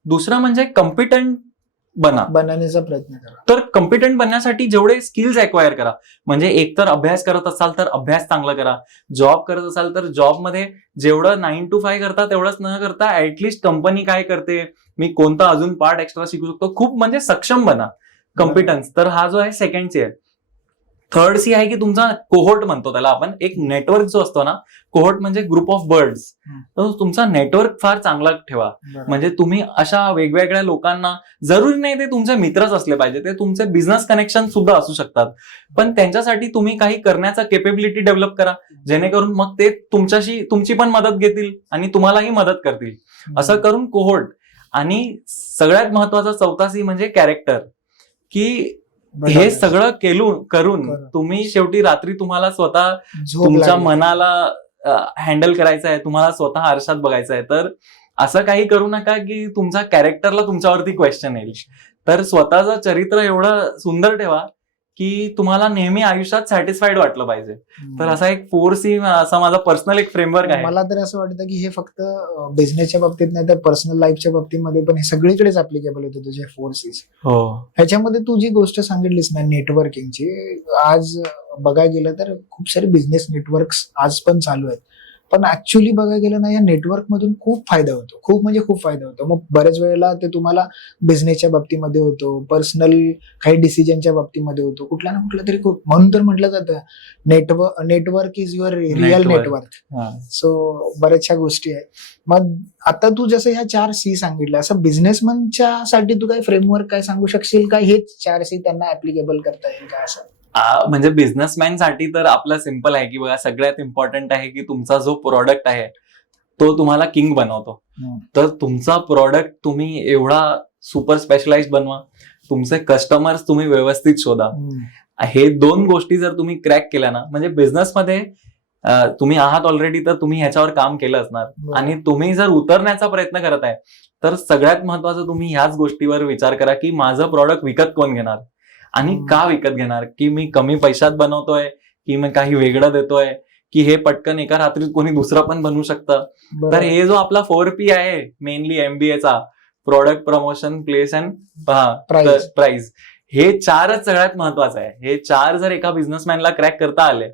दुसरं म्हणजे कॉम्पिटंट बनण्याचा प्रयत्न करा. तर कॉम्पिटंट बनण्यासाठी जेवढे स्किल्स एक्वायर करा, म्हणजे एक तर अभ्यास करत असाल तर अभ्यास चांगला करा, जॉब करत असाल तर जॉबमध्ये जेवढं 9 to 5 करता तेवढंच न करता ऍटलिस्ट कंपनी काय करते, मी कोणता अजून पार्ट एक्स्ट्रा शिकू शकतो, खूप म्हणजे सक्षम बना. कॉम्पिटन्स. तर हा जो आहे सेकंड C आहे. थर्ड C आहे की तुमचा कोहोर्ट म्हणतो त्याला आपण, एक नेटवर्क जो असतो ना, कोहोर्ट म्हणजे ग्रुप ऑफ बर्ड्स. तर तुमचा नेटवर्क फार चांगला ठेवा. म्हणजे तुम्ही अशा वेगवेगळ्या लोकांना, जरुरी नाही ते तुमचे मित्रच असले पाहिजे, ते तुमचे बिझनेस कनेक्शन सुद्धा असू शकतात, पण त्यांच्यासाठी तुम्ही काही करण्याचा केपेबिलिटी डेव्हलप करा, जेणेकरून मग ते तुमची पण मदत घेतील आणि तुम्हालाही मदत करतील. असं करून कोहोर्ट. आणि सगळ्यात महत्वाचा चौथा C म्हणजे कॅरेक्टर, की हे सगळं करून तुम्ही शेवटी रात्री तुम्हाला स्वतः तुमच्या मनाला हँडल करायचं आहे, तुम्हाला स्वतः आरशात बघायचं आहे. तर असं काही करू नका की तुमच्या कॅरेक्टरला तुमच्यावरती क्वेश्चन येईल. तर स्वतःचं चरित्र एवढं सुंदर ठेवा की तुम्हाला नेहमी आयुष्यात सॅटिस्फाईड वाटलं पाहिजे. तर असा एक 4C असा माझा पर्सनल एक फ्रेमवर्क आहे. मला तर असं वाटतं की हे फक्त बिझनेसच्या बाबतीत नाही तर पर्सनल लाईफच्या बाबतीमध्ये पण हे सगळीकडेच ऍप्लिकेबल होते तुझे 4Cs. ह्याच्यामध्ये तू जी गोष्ट सांगितलीस ना नेटवर्किंगची, आज बघायला गेलं तर खूप सारे बिझनेस नेटवर्क्स आज पण चालू आहेत, पण ऍक्च्युअली बघायला गेलं ना या नेटवर्क मधून खूप फायदा होतो, खूप म्हणजे खूप फायदा होतो. मग बऱ्याच वेळेला ते तुम्हाला बिझनेसच्या बाबतीमध्ये होतो, पर्सनल काही डिसिजनच्या बाबतीमध्ये होतो, कुठल्या ना कुठल्या तरी. म्हणून तर म्हटलं जातं network is your real network. So बऱ्याचशा गोष्टी आहेत. मग आता तू जसं ह्या 4C सांगितलं, असं बिझनेसमनच्या साठी तू काय फ्रेमवर्क काय सांगू शकशील का, हेच 4C त्यांना ऍप्लिकेबल करता येईल का असं? म्हणजे बिझनेसमॅन साठी तर आपलं सिम्पल आहे की बघा, सगळ्यात इम्पॉर्टंट आहे की तुमचा जो प्रोडक्ट आहे तो तुम्हाला किंग बनवतो. तर तुमचा प्रोडक्ट तुम्ही एवढा सुपर स्पेशलाइज्ड बनवा, तुमचे कस्टमर्स तुम्ही व्यवस्थित शोधा. हे 2 गोष्टी जर तुम्ही क्रॅक केल्या ना, म्हणजे बिझनेसमध्ये तुम्ही आहात ऑलरेडी तर तुम्ही ह्याच्यावर काम केलं असणार. आणि तुम्ही जर उतरण्याचा प्रयत्न करत आहे तर सगळ्यात महत्वाचं तुम्ही ह्याच गोष्टीवर विचार करा की माझं प्रोडक्ट विकत कोण घेणार आणि का विकत घेणार, की मी कमी पैशात बनवतोय, की मी काही वेगळं देतोय, की हे पटकन एका रात्रीत कोणी दुसरं पण बनवू शकतं. तर हे जो आपला 4P आहे मेनली MBAचा, product, promotion, place and price, हे 4च सगळ्यात महत्वाचं आहे. हे 4 जर एका बिझनेसमॅनला क्रॅक करता आले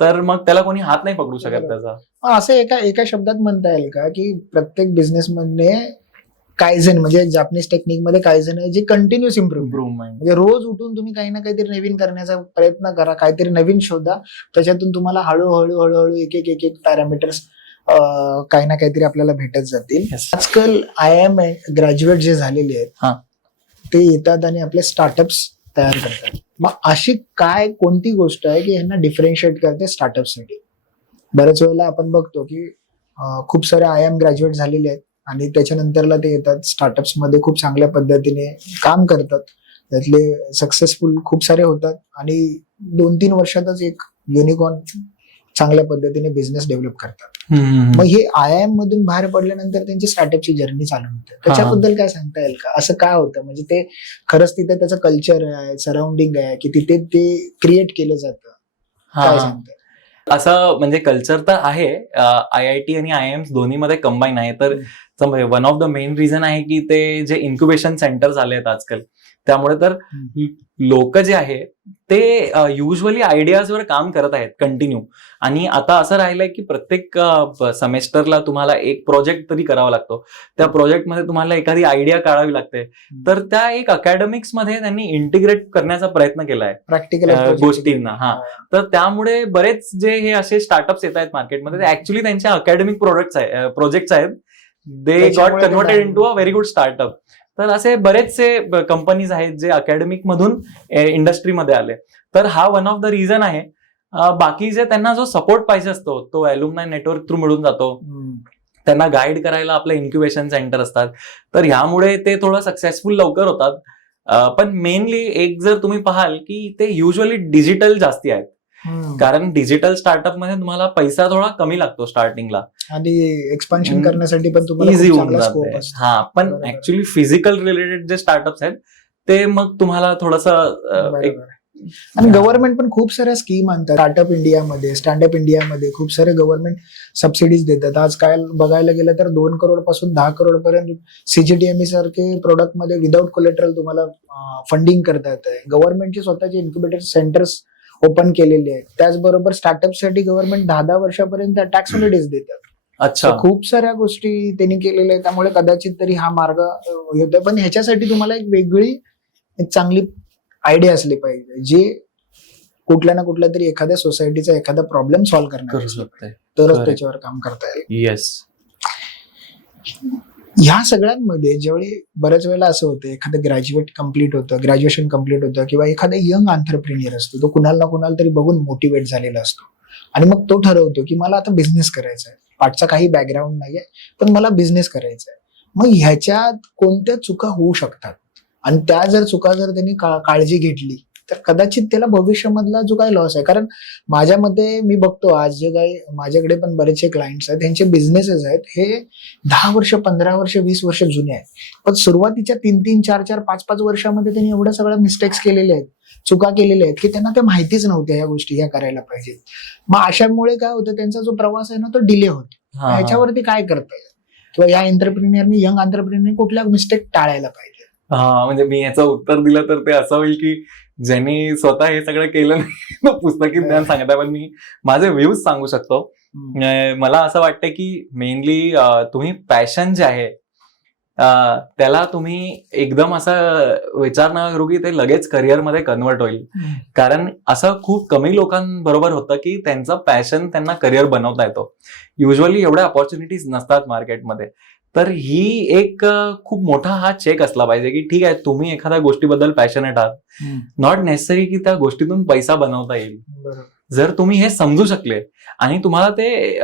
तर मग त्याला कोणी हात नाही पकडू शकत त्याचा. असं एका शब्दात म्हणता येईल का की प्रत्येक बिझनेसमॅनने कायझन म्हणजे जापनीज टेक्निक मध्ये कायझन आहे, जे कंटिन्युअस इम्प्रुव्हमेंट. म्हणजे रोज उठून तुम्ही काही ना काहीतरी नवीन करण्याचा प्रयत्न करा, काहीतरी नवीन शोधा, त्याच्यातून तुम्हाला हळूहळू हळूहळू एक एक पॅरामीटर्स काही ना काहीतरी आपल्याला भेटत जातील. आजकाल IIM ग्रॅज्युएट जे झालेले आहेत ते येतात आणि आपले स्टार्टअप्स तयार करतात. मग अशी काय कोणती गोष्ट आहे की यांना डिफरन्शिएट करते स्टार्टअपसाठी? बऱ्याच वेळेला आपण बघतो की खूप सारे IIM ग्रॅज्युएट झालेले आहेत आणि त्याच्यानंतरला ते येतात स्टार्टअप्स मध्ये, खूप चांगल्या पद्धतीने काम करतात, त्यातले सक्सेसफुल खूप सारे होतात आणि 2-3 वर्षातच एक युनिकॉर्न चांगल्या पद्धतीने बिझनेस डेव्हलप करतात. मग हे IIM मधून बाहेर पडल्यानंतर त्यांची स्टार्टअपची जर्नी चालू होते. त्याच्याबद्दल काय सांगता येईल का? असं काय होतं म्हणजे ते खरंच तिथे त्याचं कल्चर आहे, सराउंडिंग आहे की तिथे ते क्रिएट केलं जातं? काय सांगता? असं म्हणजे कल्चर तर आहे, IIT आणि IIM दोन्हीमध्ये कंबाईन आहे. तर one of the main reason आहे की ते जे इन्क्युबेशन सेंटर्स आले आहेत आजकाल, त्यामुळे तर लोक जे आहे ते युजली आयडियाजवर काम करत आहेत कंटिन्यू. आणि आता असं राहिलंय की प्रत्येक सेमेस्टरला तुम्हाला एक प्रोजेक्ट तरी करावा लागतो. त्या प्रोजेक्टमध्ये तुम्हाला एखादी आयडिया काढावी लागते, तर त्या एक अकॅडमिक्स मध्ये त्यांनी इंटिग्रेट करण्याचा प्रयत्न केलाय प्रॅक्टिकल गोष्टींना. तर त्यामुळे बरेच जे हे असे स्टार्टअप्स येत आहेत मार्केटमध्ये ते ऍक्च्युली त्यांच्या अकॅडमिक प्रोजेक्ट्स आहेत. They got converted into a very good startup. तर असे बरेचसे कंपनीज आहेत जे अकॅडमिक मधून इंडस्ट्रीमध्ये आले. तर हा वन ऑफ द रिझन आहे. बाकी जे त्यांना जो सपोर्ट पाहिजे असतो तो अल्युमनाय नेटवर्क थ्रू मिळून जातो. त्यांना गाईड करायला आपलं इन्क्युबेशन सेंटर असतात. तर ह्यामुळे ते थोडं सक्सेसफुल लवकर होतात. पण मेनली एक जर तुम्ही पाहाल की ते युजली डिजिटल जास्ती आहेत. कारण डिजिटल स्टार्टअप मध्ये तुम्हाला पैसा थोडा कमी लागतो स्टार्टिंगला आणि एक्सपान्शन करण्यासाठी पण तुम्हाला इझी खूप होऊन चांगला स्कोप जाते. असतो. हा, पण बरोबर. ऍक्च्युली फिजिकल रिलेटेड जे स्टार्टअप्स आहेत ते मग तुम्हाला थोडंसं बरोबर. आणि गव्हर्नमेंट पण खूप साऱ्या स्कीम आणतात. स्टँडअप इंडियामध्ये खूप सारे गव्हर्नमेंट सबसिडीज देतात. आज काय बघायला गेलं तर 2 करोड पासून 10 करोड पर्यंत CGTME सारखे प्रोडक्ट मध्ये विदाऊट कोलेटरल तुम्हाला फंडिंग करता येते. गव्हर्नमेंटचे स्वतःचे इन्क्युबेटर सेंटर्स ओपन केलेले आहेत. त्याचबरोबर स्टार्टअपसाठी गव्हर्नमेंट 10 वर्षापर्यंत टॅक्स हॉलिडेज देतात. अच्छा, खूप साऱ्या गोष्टी त्यांनी केलेल्या आहेत. त्यामुळे कदाचित तरी हा मार्ग येतोय. पण ह्याच्यासाठी तुम्हाला एक वेगळी एक चांगली आयडिया असली पाहिजे, जे कुठल्या ना कुठल्या तरी एखाद्या सोसायटीचा एखादा प्रॉब्लेम सॉल्व्ह करणार करू शकते. तरच त्याच्यावर काम करता येईल. येस. ह्या सगळ्यांमध्ये ज्यावेळी बऱ्याच वेळेला असं होतं, एखादं ग्रॅज्युएशन कम्प्लीट होतं किंवा एखादा यंग एंटरप्रेन्युअर असतो, तो कुणाला ना कुणाला तरी बघून मोटिवेट झालेला असतो आणि मग तो ठरवतो की मला आता बिझनेस करायचा आहे. पाठचा काही बॅकग्राऊंड नाहीये, पण मला बिझनेस करायचा आहे. मग ह्याच्यात कोणत्या चुका होऊ शकतात आणि त्या चुका जर त्यांनी काळजी घेतली तर कदाचित त्याला भविष्यामधला जो काही लॉस आहे, कारण माझ्या मते मी बघतो आज जे काही माझ्याकडे पण बरेचसे क्लायंट्स आहेत, त्यांचे बिझनेसेस आहेत हे 10 वर्ष, 15 वर्ष, 20 वर्ष जुने आहेत. पण सुरुवातीच्या 3-3, 4-4, 5-5 वर्षामध्ये त्यांनी एवढ्या सगळ्या मिस्टेक्स केलेल्या आहेत, चुका केलेल्या आहेत की त्यांना त्या माहितीच नव्हत्या ह्या गोष्टी ह्या करायला पाहिजेत. मग अशामुळे काय होतं, त्यांचा जो प्रवास आहे ना तो डिले होतो. ह्याच्यावरती काय करता येईल किंवा या एंटरप्रिन्युअरनी, यंग एंटरप्रिन्युअरनी कुठल्या मिस्टेक टाळायला पाहिजे? म्हणजे मी याचं उत्तर दिलं तर ते असं होईल की ज्यांनी स्वतः हे सगळं केलं नाही पुस्तकी ज्ञान सांगत आहे, पण मी माझे व्ह्यूज सांगू शकतो. मला असं वाटतं की मेनली तुम्ही पॅशन जे आहे त्याला तुम्ही एकदम असं विचार न करू की ते लगेच करिअरमध्ये कन्वर्ट होईल. कारण असं खूप कमी लोकांबरोबर होतं की त्यांचं पॅशन त्यांना करिअर बनवता येतो. युजली एवढ्या ऑपॉर्च्युनिटीज नसतात मार्केटमध्ये. तर ही एक खूप मोठा हा चेक असला पाहिजे की ठीक आहे, तुम्ही एखाद्या गोष्टीबद्दल पॅशनेट आहात, नॉट नेसेसरी की त्या गोष्टीतून पैसा बनवता येईल. जर तुम्ही हे समजू शकले आणि तुम्हाला ते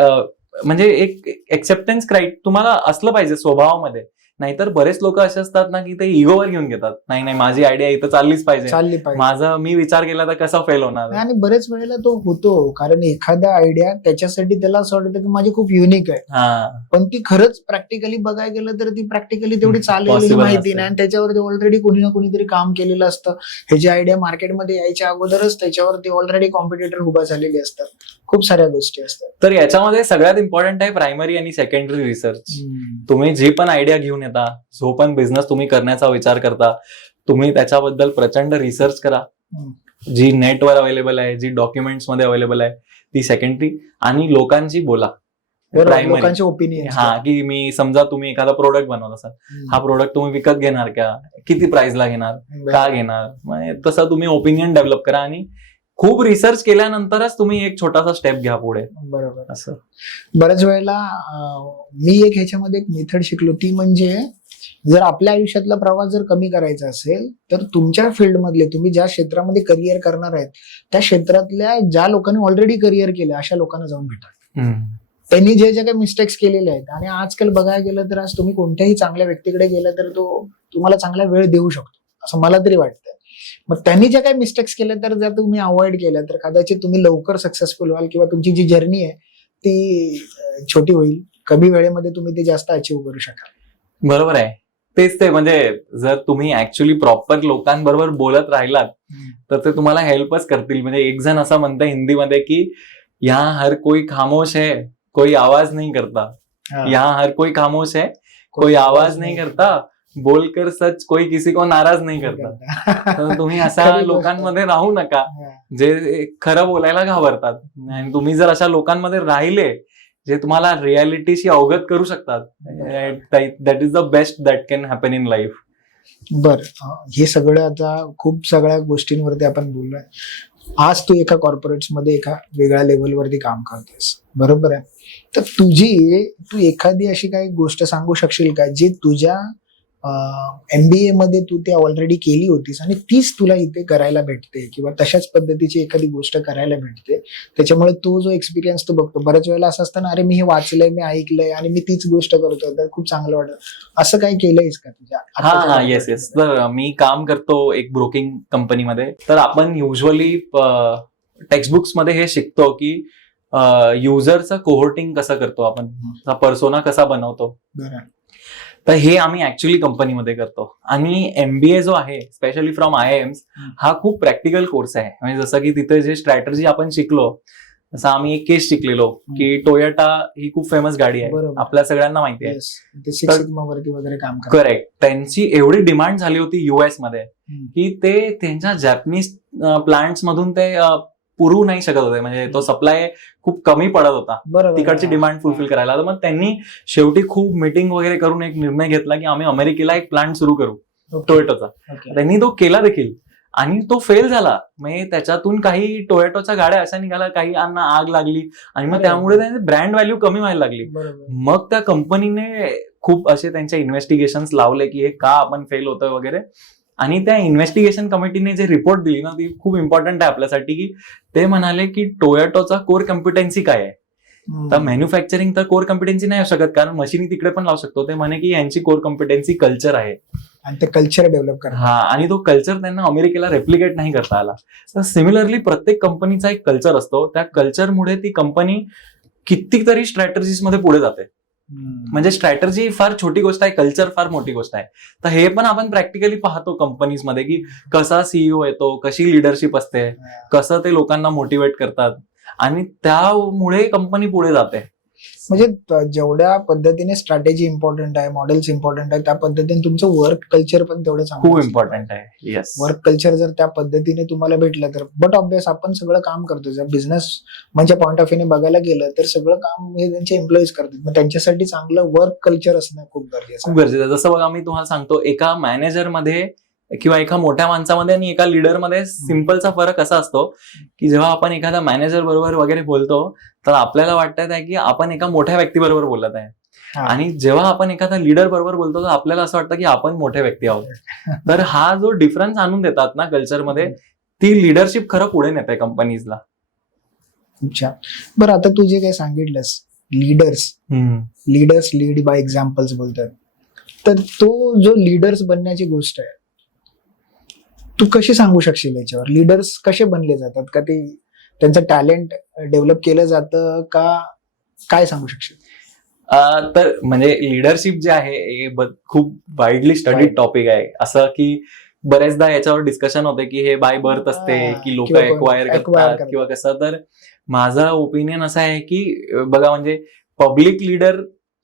म्हणजे एक एक्सेप्टन्स तुम्हाला असलं पाहिजे स्वभावामध्ये. नाहीतर बरेच लोक असे असतात ना की ते इगोवर घेऊन घेतात, नाही माझी आयडिया इथं चालली पाहिजे, माझा मी विचार केला तर कसा फेल होणार. आणि बरेच वेळेला तो होतो, कारण एखादा आयडिया त्याच्यासाठी त्याला असं वाटतं की माझी खूप युनिक आहे, पण ती खरंच प्रॅक्टिकली बघायला गेलं तर ती प्रॅक्टिकली तेवढी चालेल माहिती नाही आणि त्याच्यावरती ऑलरेडी कोणी ना कोणीतरी काम केलेलं असतं. ह्याची आयडिया मार्केटमध्ये यायच्या अगोदरच त्याच्यावरती ऑलरेडी कॉम्पिटिटर उभा झालेले असतात. खूप साऱ्या गोष्टी असतात. तर याच्यामध्ये सगळ्यात इम्पॉर्टंट आहे प्रायमरी आणि सेकंडरी रिसर्च. तुम्ही जी पण आयडिया घेऊन येता, जो पण बिझनेस तुम्ही करण्याचा विचार करता, तुम्ही त्याच्याबद्दल प्रचंड रिसर्च करा. जी नेटवर अवेलेबल आहे, जी डॉक्युमेंट्स मध्ये अवेलेबल आहे ती सेकंडरी. आणि लोकांशी बोला. प्रायमरी. लोकांचे ओपिनियन. हा, की मी समजा तुम्ही एखादा प्रोडक्ट बनवत असाल, हा प्रोडक्ट तुम्ही विकत घेणार का, किती प्राइसला घेणार, का घेणार, म्हणजे तसं तुम्ही ओपिनियन डेव्हलप करा आणि खूप रिसर्च केल्यानंतरच तुम्ही एक छोटासा स्टेप घ्या पुढे. बरोबर. असं बऱ्याच वेळेला मी एक ह्याच्यामध्ये एक मेथड शिकलो, ती म्हणजे जर आपल्या आयुष्यातला प्रवास जर कमी करायचा असेल तर तुमच्या फील्डमधले, तुम्ही ज्या क्षेत्रामध्ये करिअर करणार आहेत त्या क्षेत्रातल्या ज्या लोकांनी ऑलरेडी करिअर केलं अशा लोकांना जाऊन भेटा. त्यांनी जे जे काही मिस्टेक्स केलेले आहेत, आणि आजकाल बघायला गेलं तर आज तुम्ही कोणत्याही चांगल्या व्यक्तीकडे गेला तर तो तुम्हाला चांगला वेळ देऊ शकतो असं मला तरी वाटतं. मग त्यांनी जे काही मिस्टेक्स केले तर जर तुम्ही अवॉइड केलं तर कदाचित तुम्ही लवकर सक्सेसफुल व्हाल, किंवा तुमची जी जर्नी आहे ती छोटी होईल. कमी वेळेमध्ये तुम्ही ते जास्त अचीव्ह करू शकाल. बरोबर आहे. तेच ते, म्हणजे जर तुम्ही ऍक्च्युली प्रॉपर लोकांबरोबर बोलत राहिलात तर ते तुम्हाला हेल्पच करतील. म्हणजे एक जण असं म्हणतं हिंदीमध्ये की यहाँ हर कोई खामोश है, कोई आवाज नहीं करता. यहाँ हर कोई खामोश है, कोई आवाज नहीं करता, बोलकर सच कोई किसी को नाराज नहीं करता. तर तुम्ही अशा लोकांमध्ये राहू नका जे खरं बोलायला घाबरतात. आणि तुम्ही जर अशा लोकांमध्ये राहिले जे तुम्हाला रियालिटीशी अवगत करू शकतात, that is the best that can happen in life. बर, हे सगळं आता खूप सगळ्या गोष्टींवरती आपण बोललोय. आज तू एका कॉर्पोरेट्समध्ये एका वेगळ्या लेवलवरती काम करतेस, बरोबर आहे. तर तू एखादी अशी काही गोष्ट सांगू शकशील का जी तुझ्या MBA मध्ये तू ते ऑलरेडी केली होतीस आणि तीच तुला इथे करायला भेटते, किंवा तशाच पद्धतीची एखादी गोष्ट करायला भेटते, त्याच्यामुळे तो जो एक्सपिरियन्स तू बघतो. बऱ्याच वेळेला असं असतं ना, अरे मी हे वाचलंय, मी ऐकलंय आणि मी तीच गोष्ट करतोय तर खूप चांगलं वाटतं. असं काही केलंयस का तुझ्या? हा, येस. तर मी काम करतो एक ब्रोकिंग कंपनीमध्ये. तर आपण युजली टेक्स्टबुक्स मध्ये हे शिकतो की युजरचं कोहोर्टिंग कसं करतो आपण, पर्सोना कसा बनवतो. तर हे आम्ही ऍक्च्युअली कंपनीमध्ये करतो. आणि MBA जो आहे स्पेशली फ्रॉम IIMs हा खूप प्रॅक्टिकल कोर्स आहे. म्हणजे जसं की तिथे जे स्ट्रॅटर्जी आपण शिकलो, जसं आम्ही एक केस शिकलेलो की टोयोटा ही खूप फेमस गाडी आहे, आपल्या सगळ्यांना माहिती आहे. वगैरे काम करेक्ट. त्यांची एवढी डिमांड झाली होती US मध्ये की ते त्यांच्या जॅपनीज प्लांट्स मधून ते पुरवू नाही शकत होते. म्हणजे तो सप्लाय खूप कमी पडत होता तिकडची डिमांड फुलफिल करायला. तर मग त्यांनी शेवटी खूप मीटिंग वगैरे करून एक निर्णय घेतला की आम्ही अमेरिकेला एक प्लांट सुरू करू टोयोटाचा. त्यांनी तो केला देखील आणि तो फेल झाला. म्हणजे त्याच्यातून काही टोयोटाच्या गाड्या अशा निघाल्या, काही आग लागली आणि मग त्यामुळे त्यांची ब्रँड व्हॅल्यू कमी व्हायला लागली. मग त्या कंपनीने खूप असे त्यांच्या इन्व्हेस्टिगेशन लावले की हे का आपण फेल होतोय वगैरे. आणि त्या इन्व्हेस्टिगेशन कमिटीने जे रिपोर्ट दिली ना, ती खूप इम्पॉर्टंट आहे आपल्यासाठी. की ते म्हणाले की टोयोटाचा कोर कॉम्पिटन्सी काय आहे. तर मॅन्युफॅक्चरिंग तर कोर कॉम्पिटन्सी नाही असू शकत, कारण मशीन तिकडे पण लावू शकतो. ते म्हणे की यांची कोर कॉम्पिटन्सी कल्चर आहे आणि ते कल्चर डेव्हलप करा. हा, आणि तो कल्चर त्यांना अमेरिकेला रेप्लिकेट नाही करता आला. तर सिमिलरली प्रत्येक कंपनीचा एक कल्चर असतो. त्या कल्चरमुळे ती कंपनी कितीतरी स्ट्रॅटेजीज मध्ये पुढे जाते. म्हणजे स्ट्रॅटर्जी फार छोटी गोष्ट आहे, कल्चर फार मोठी गोष्ट आहे. तर हे पण आपण प्रॅक्टिकली पाहतो कंपनीज मध्ये की कसा CEO येतो, कशी लिडरशिप असते, कसं ते लोकांना मोटिवेट करतात आणि त्यामुळे कंपनी पुढे जाते. म्हणजे जेवढ्या पद्धतीने स्ट्रॅटेजी इम्पॉर्टंट आहे, मॉडेल्स इम्पॉर्टंट आहे, त्या पद्धतीने तुमचं वर्क कल्चर पण तेवढं खूप इम्पॉर्टंट आहे. येस, वर्क कल्चर जर त्या पद्धतीने तुम्हाला भेटलं तर. बट ऑब्वियस आपण सगळं काम करतो, जर बिझनेस म्हणजे पॉईंट ऑफ व्ह्यूने बघायला गेलं तर सगळं काम हे त्यांचे एम्प्लॉईज करतात. मग त्यांच्यासाठी चांगलं वर्क कल्चर असणं खूप गरजेचं आहे. जसं बघा, मी तुम्हाला सांगतो, एका मॅनेजरमध्ये किंवा एका मोठ्या माणसामध्ये आणि एका लीडरमध्ये सिम्पलचा फरक असा असतो की जेव्हा आपण एखाद्या मॅनेजर बरोबर वगैरे बोलतो तर आपल्याला वाटत आहे की आपण एका मोठ्या व्यक्तीबरोबर बोलत आहे, आणि जेव्हा आपण एखाद्या लीडर बरोबर बोलतो तर आपल्याला असं वाटतं की आपण मोठे व्यक्ती आहोत. तर हा जो डिफरन्स आणून देतात ना कल्चरमध्ये, ती लिडरशिप खरं पुढे नेते कंपनीजला. अच्छा, बरं, आता तू जे काही सांगितलंस, लीडर्स लीड बाय एक्झाम्पल्स बोलतात, तर तो जो लीडर्स बनण्याची गोष्ट आहे तू कशी सांगू शकशील याच्यावर? लीडर्स कसे बनले जातात? का ते त्यांचं टॅलेंट डेव्हलप केलं जातं का, काय सांगू शकशील? तर म्हणजे लिडरशिप जे आहे हे खूप वाईडली स्टडीड टॉपिक आहे. असं की बरेचदा याच्यावर डिस्कशन होते की हे बाय बर्थ असते की लोक एक्वायर करतात किंवा कसं. तर माझं ओपिनियन असं आहे की बघा, म्हणजे पब्लिक लीडर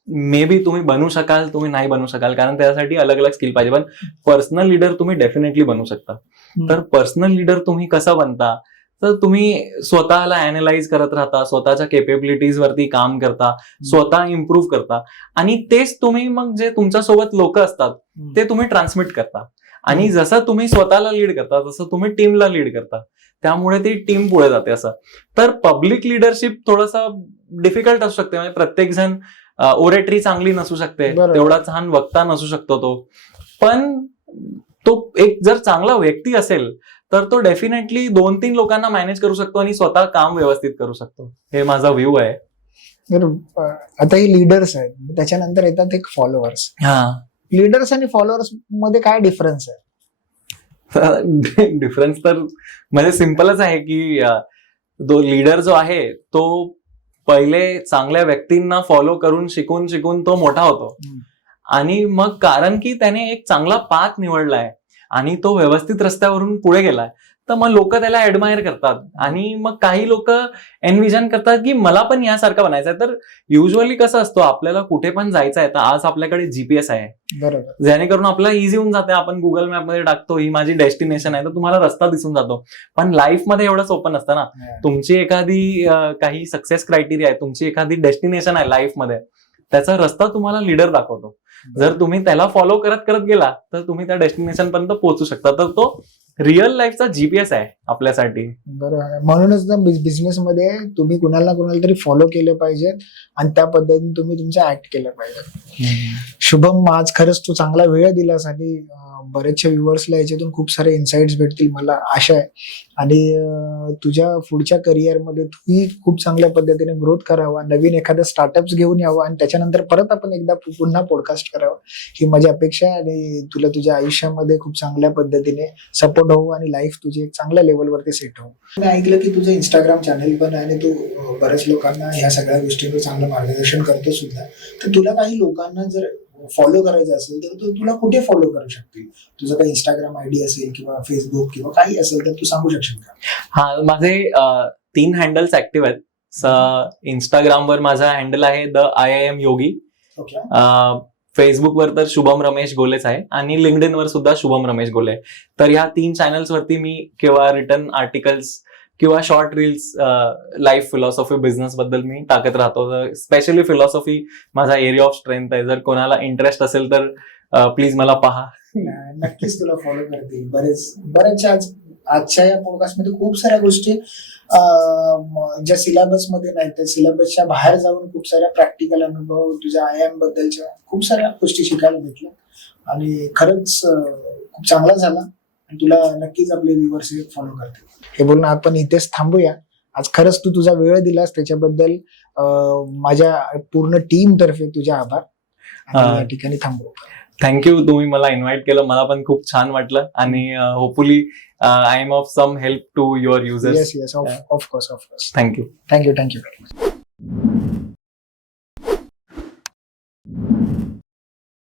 मे बी तुम्ही बनू शकाल, तुम्ही नाही बनू शकाल, कारण त्यासाठी अलग अलग स्किल पाहिजे. पण पर्सनल लीडर तुम्ही डेफिनेटली बनू शकता. तर पर्सनल लीडर तुम्ही कसं बनता, तर तुम्ही स्वतःला अॅनलाइज करत राहता, स्वतःच्या केपेबिलिटीज वरती काम करता, स्वतः इम्प्रूव्ह करता, आणि तेच तुम्ही मग जे तुमच्यासोबत लोक असतात ते तुम्ही ट्रान्समिट करता. आणि जसं तुम्ही स्वतःला लीड करता तसं तुम्ही टीमला लीड करता, त्यामुळे ती टीम पुढे जाते. असं तर पब्लिक लिडरशिप थोडंसं डिफिकल्ट असू शकते. म्हणजे प्रत्येक जण ओरेटरी चांगली नसू शकते, बरोबर. तेवढा छान वक्ता नसू शकतो तो, पण तो एक जर चांगला व्यक्ती असेल तर तो डेफिनेटली 2-3 लोकांना मॅनेज करू शकतो आणि स्वतः काम व्यवस्थित करू शकतो. हे माझा व्ह्यू आहे. बरोबर. आता हे लीडर्स आहेत, त्याच्यानंतर येतात एक फॉलोअर्स. लीडर्स आणि फॉलोअर्स मध्ये काय डिफरन्स आहे? डिफरन्स तर म्हणजे सिम्पलच आहे की तो लीडर जो आहे तो पहिले चांगल्या व्यक्तींना फॉलो करून शिकून शिकून तो मोठा होतो. आणि मग कारण की त्याने एक चांगला पाथ निवडलाय आणि तो व्यवस्थित रस्त्यावरून पुढे गेलाय, तर मग लोक त्याला ऍडमायर करतात. आणि मग काही लोक एनविजन करतात की मला पण यासारखं बनायचंय. तर युजली कसं असतं, आपल्याला कुठे पण जायचं आहे तर आज आपल्याकडे जीपीएस आहे, बरोबर, जेणेकरून आपल्याला इझी होऊन जाते. आपण गुगल मॅपमध्ये टाकतो ही माझी डेस्टिनेशन आहे, तर तुम्हाला रस्ता दिसून जातो. पण लाईफमध्ये एवढंच ओपन असतं ना. तुमची एखादी काही सक्सेस क्रायटेरिया आहे, तुमची एखादी डेस्टिनेशन आहे लाईफमध्ये, त्याचा रस्ता तुम्हाला लीडर दाखवतो. जर तुम्ही त्याला फॉलो करत करत गेला तर तुम्ही त्या डेस्टिनेशन पर्यंत पोहोचू शकता. तर तो रिअल लाईफचा जीपीएस आहे आपल्यासाठी. बरोबर. म्हणूनच ना बिझनेसमध्ये तुम्ही कुणाला ना कुणाला तरी फॉलो केलं पाहिजे आणि त्या पद्धतीने तुम्ही तुमचं ऍक्ट केलं पाहिजे. शुभम, आज खरंच तू चांगला वेळ दिलास आणि बरेचशा व्ह्युअर्सला याच्यातून खूप सारे इन्साइट्स भेटतील मला आशा आहे. आणि तुझ्या पुढच्या करिअरमध्ये तूही खूप चांगल्या पद्धतीने ग्रोथ करावा, नवीन एखादं स्टार्टअप्स घेऊन यावं आणि त्याच्यानंतर परत आपण एकदा पुन्हा पॉडकास्ट करावं ही माझी अपेक्षा आहे. आणि तुला तुझ्या आयुष्यामध्ये खूप चांगल्या पद्धतीने सपोर्ट हो आणि लाईफ तुझी एक चांगल्या लेवलवरती सेट हो. मी ऐकलं की तुझं इंस्टाग्राम चॅनल पण आहे आणि तू बऱ्याच लोकांना ह्या सगळ्या गोष्टींवर चांगलं मार्गदर्शन करतो सुद्धा. तर तुला काही लोकांना जर फॉलो करायचं असेल तर तुला कुठे फॉलो करू शकतील? तुझं काही इंस्टाग्राम आयडी असेल किंवा फेसबुक किंवा काही असेल तर तू सांगू शकशील का? हा, माझे 3 हँडल्स ऍक्टिव्ह आहेत. इंस्टाग्रामवर माझा हँडल आहे IIM योगी, ओके. फेसबुकवर तर शुभम रमेश गोलेच आहे आणि लिंक्डइनवर सुद्धा शुभम रमेश गोले. तर ह्या 3 चॅनल्स वरती मी किंवा रिटर्न आर्टिकल्स किंवा short reels life philosophy business बद्दल मी टाकत राहतो. स्पेशली फिलॉसॉफी माझा एरिया ऑफ स्ट्रेंथ आहे. जर कोणाला इंटरेस्ट असेल तर प्लीज मला पहा. नक्कीच तुला फॉलो करतील. बऱ्याचशा आजच्या या पॉडकास्टमध्ये खूप साऱ्या गोष्टी ज्या सिलेबस मध्ये नाही त्या सिलेबसच्या बाहेर जाऊन खूप साऱ्या प्रॅक्टिकल अनुभव तुझ्या IIM बद्दलच्या खूप साऱ्या गोष्टी शिकायला भेटल्या आणि खरंच खूप चांगला झाला. आणि तुला नक्कीच आपले व्ह्युअर्स फॉलो करतील. हे बोलणं आपण इथेच थांबूया. आज खरंच तू तुझा वेळ दिलास त्याच्याबद्दल माझ्या पूर्ण टीम तर्फे तुझे आभार. आणि या ठिकाणी थांबू. थँक्यू, तुम्ही मला इन्व्हाइट केलं. मला पण खूप छान वाटलं आणि hopefully I am of some help to your users. Yes, of course. Thank you. Thank you.